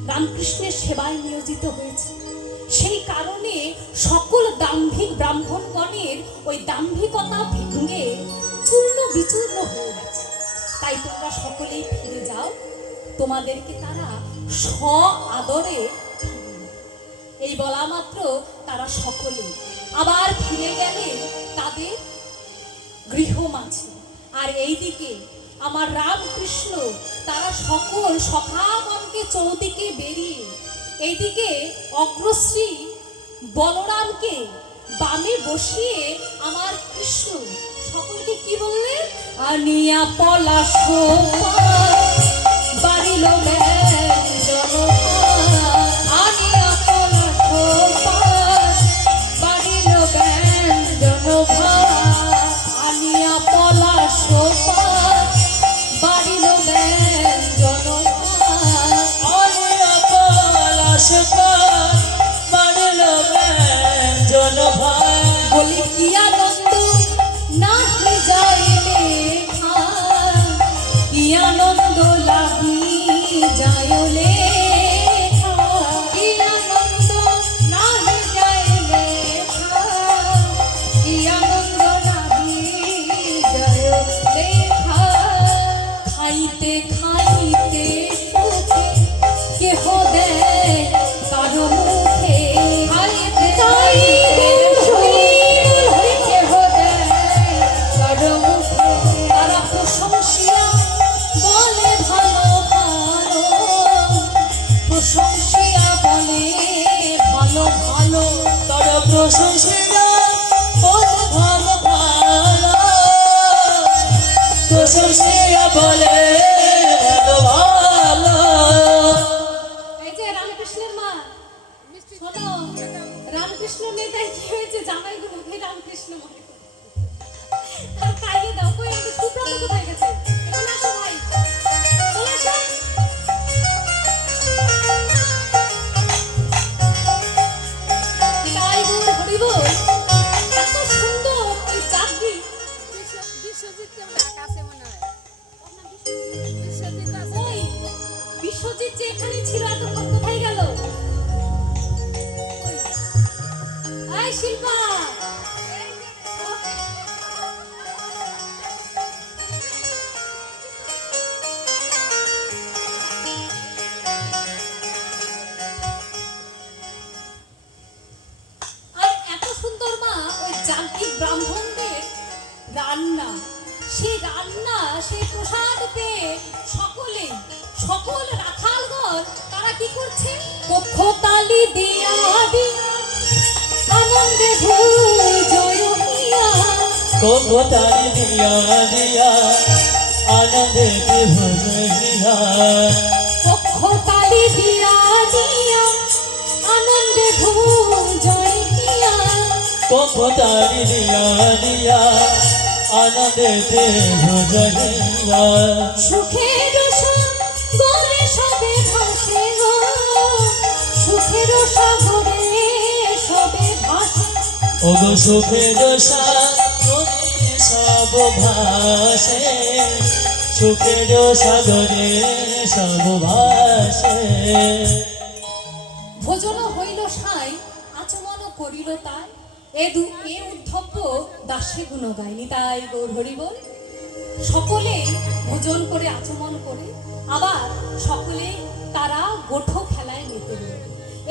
রামকৃষ্ণের সেবায় নিয়োজিত হয়েছে, সেই কারণে সকল দাম্ভিক ব্রাহ্মণগণের ওই দাম্ভিকতা ভেঙে চূর্ণ বিচূর্ণ হয়ে গেছে। তাই তোমরা সকলেই ফিরে যাও, তোমাদেরকে তারা আদরে এই বলা মাত্র তারা সকলে আবার ফিরে গেলেন তাদের গৃহ মাঝে। আর এইদিকে আমার রামকৃষ্ণ তারা সকল সখাগণকে চৌদিকে বেরিয়ে এইদিকে অগ্রশ্রী বলরামকে বামে বসিয়ে আমার কৃষ্ণ সকলকে কি বললেন? আনিয়া পলাশ বাড়িল আনিয়া পলাশ বাড়িল আনিয়া পলাশ বাড়িল বলি কি আনন্দ না যাইলে কি আনন্দ লাগি যাইলে কি আনন্দ না যাইলে কি আনন্দ লাগি যাইলে খাইতে খাইতে সুখে কেহ দেয় কারো মুখে খাইতে খাইতে কেহ দেয় কারো মুখে তারা প্রশংসিয়া বলে ভালো ভালো প্রশংসিয়া বলে ভালো ভালো তারা প্রশংসিয়া বলে ভালো ভালো প্রশংসিয়া বলে ভালো ভালো। এই যে রামকৃষ্ণের মা শোনো, রামকৃষ্ণ নেতাই কি হয়েছে, জামাইগুলোকে রামকৃষ্ণ মনে করে তার খাইয়ে দাও। কই আমাদের সুব্রত কোথায় গেছে? এখানে আসো ভাই, চলে আসো। তাই গৌর হরি বল, এত সুন্দর ওই চাকরি বিশ্বজিৎ কেমন আকাশে মনে হয় বিশ্বজিৎ আছে ওই বিশ্বজিৎ যে এখানে ছিল এতক্ষণ কোথায় গেল? এই শিল্পা, আর এত সুন্দর মা ওই যান্ত্রিক ব্রাহ্মণদের রান্না, সেই রান্না সেই প্রসাদ পেয়ে সকল রাখালগণ তারা কি করছে? পক্ষ তালি দিয়া দিয়া আনন্দে জয় দিয়া কোথায় দিয়া দিয়া আনন্দেতে ভুলিয়া পক্ষ তালি দিয়া দিয়া আনন্দে ভুজইয়া কপতারি দিয়া দিয়া আনন্দেতে ভুলিয়া সুখের সাগরে সবে ভাসে গো সুখের সাগরে সবে ভাসে ওগো সুখের সাগরে সব ভাসে সুখের সাগরে সব ভাসে ভোজন হইল সাই আচমন করিল তাই এ উদ্ধব্য দাসে গুণ গাইনি তাই গৌর হরি বল। সকলে ভোজন করে আচমন করে আবার সকলে তারা গোঠো খেলায় মেতে রইল।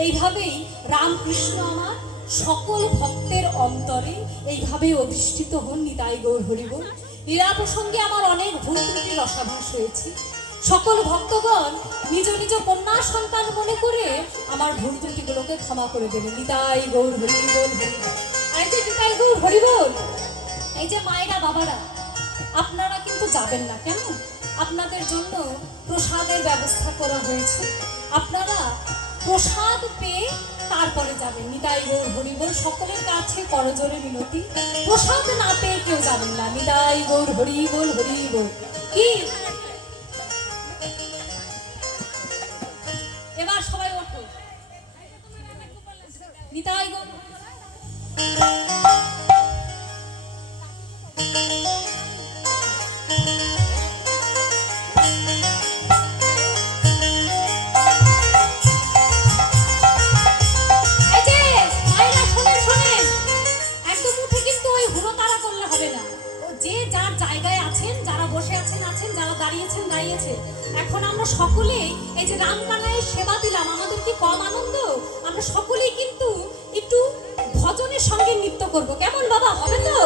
এইভাবেই রামকৃষ্ণ আমার সকল ভক্তের অন্তরে এইভাবে অধিষ্ঠিত হন নিতাই গৌর হরি বল। লীলা প্রসঙ্গে আমার অনেক ভুল ত্রুটি রসাভাস হয়েছে। সকল ভক্তগণ নিজ নিজ কন্যা সন্তান মনে করে আমার ভুল ত্রুটিগুলোকে ক্ষমা করে দেবেন। নিতাই গৌর হরি বল হরি বল। আর এই যে নিতাই গৌর হরি বল, এই যে মায়েরা বাবারা আপনারা কিন্তু যাবেন না কেন? আপনাদের জন্য প্রসাদের ব্যবস্থা করা হয়েছে, আপনারা প্রসাদ পেয়ে তারপরে যাবেন। নিতাই গৌর হরি বল। সকলের কাছে করজোরে মিনতি, প্রসাদ না পেয়ে কেউ যাবেন না। নিতাই গৌর হরি বল হরি বল। কি এবার সবাই ওঠো। নিতাই গৌর এই যে মায়েরা শোনেন শোনেন, একদম উঠে কিন্তু ওই হুড়োতাড়া করলে হবে না। ও যে যার জায়গায় আছেন, যারা বসে আছেন আছেন, যারা দাঁড়িয়েছেন দাঁড়িয়েছে। এখন আমরা সকলেই এই যে রামকানাইয়ের সেবা দিলাম, আমাদের কি কম আনন্দ? আমরা সকলেই কিন্তু একটু ভজনের সঙ্গে নৃত্য করব, কেমন বাবা? হবে তো?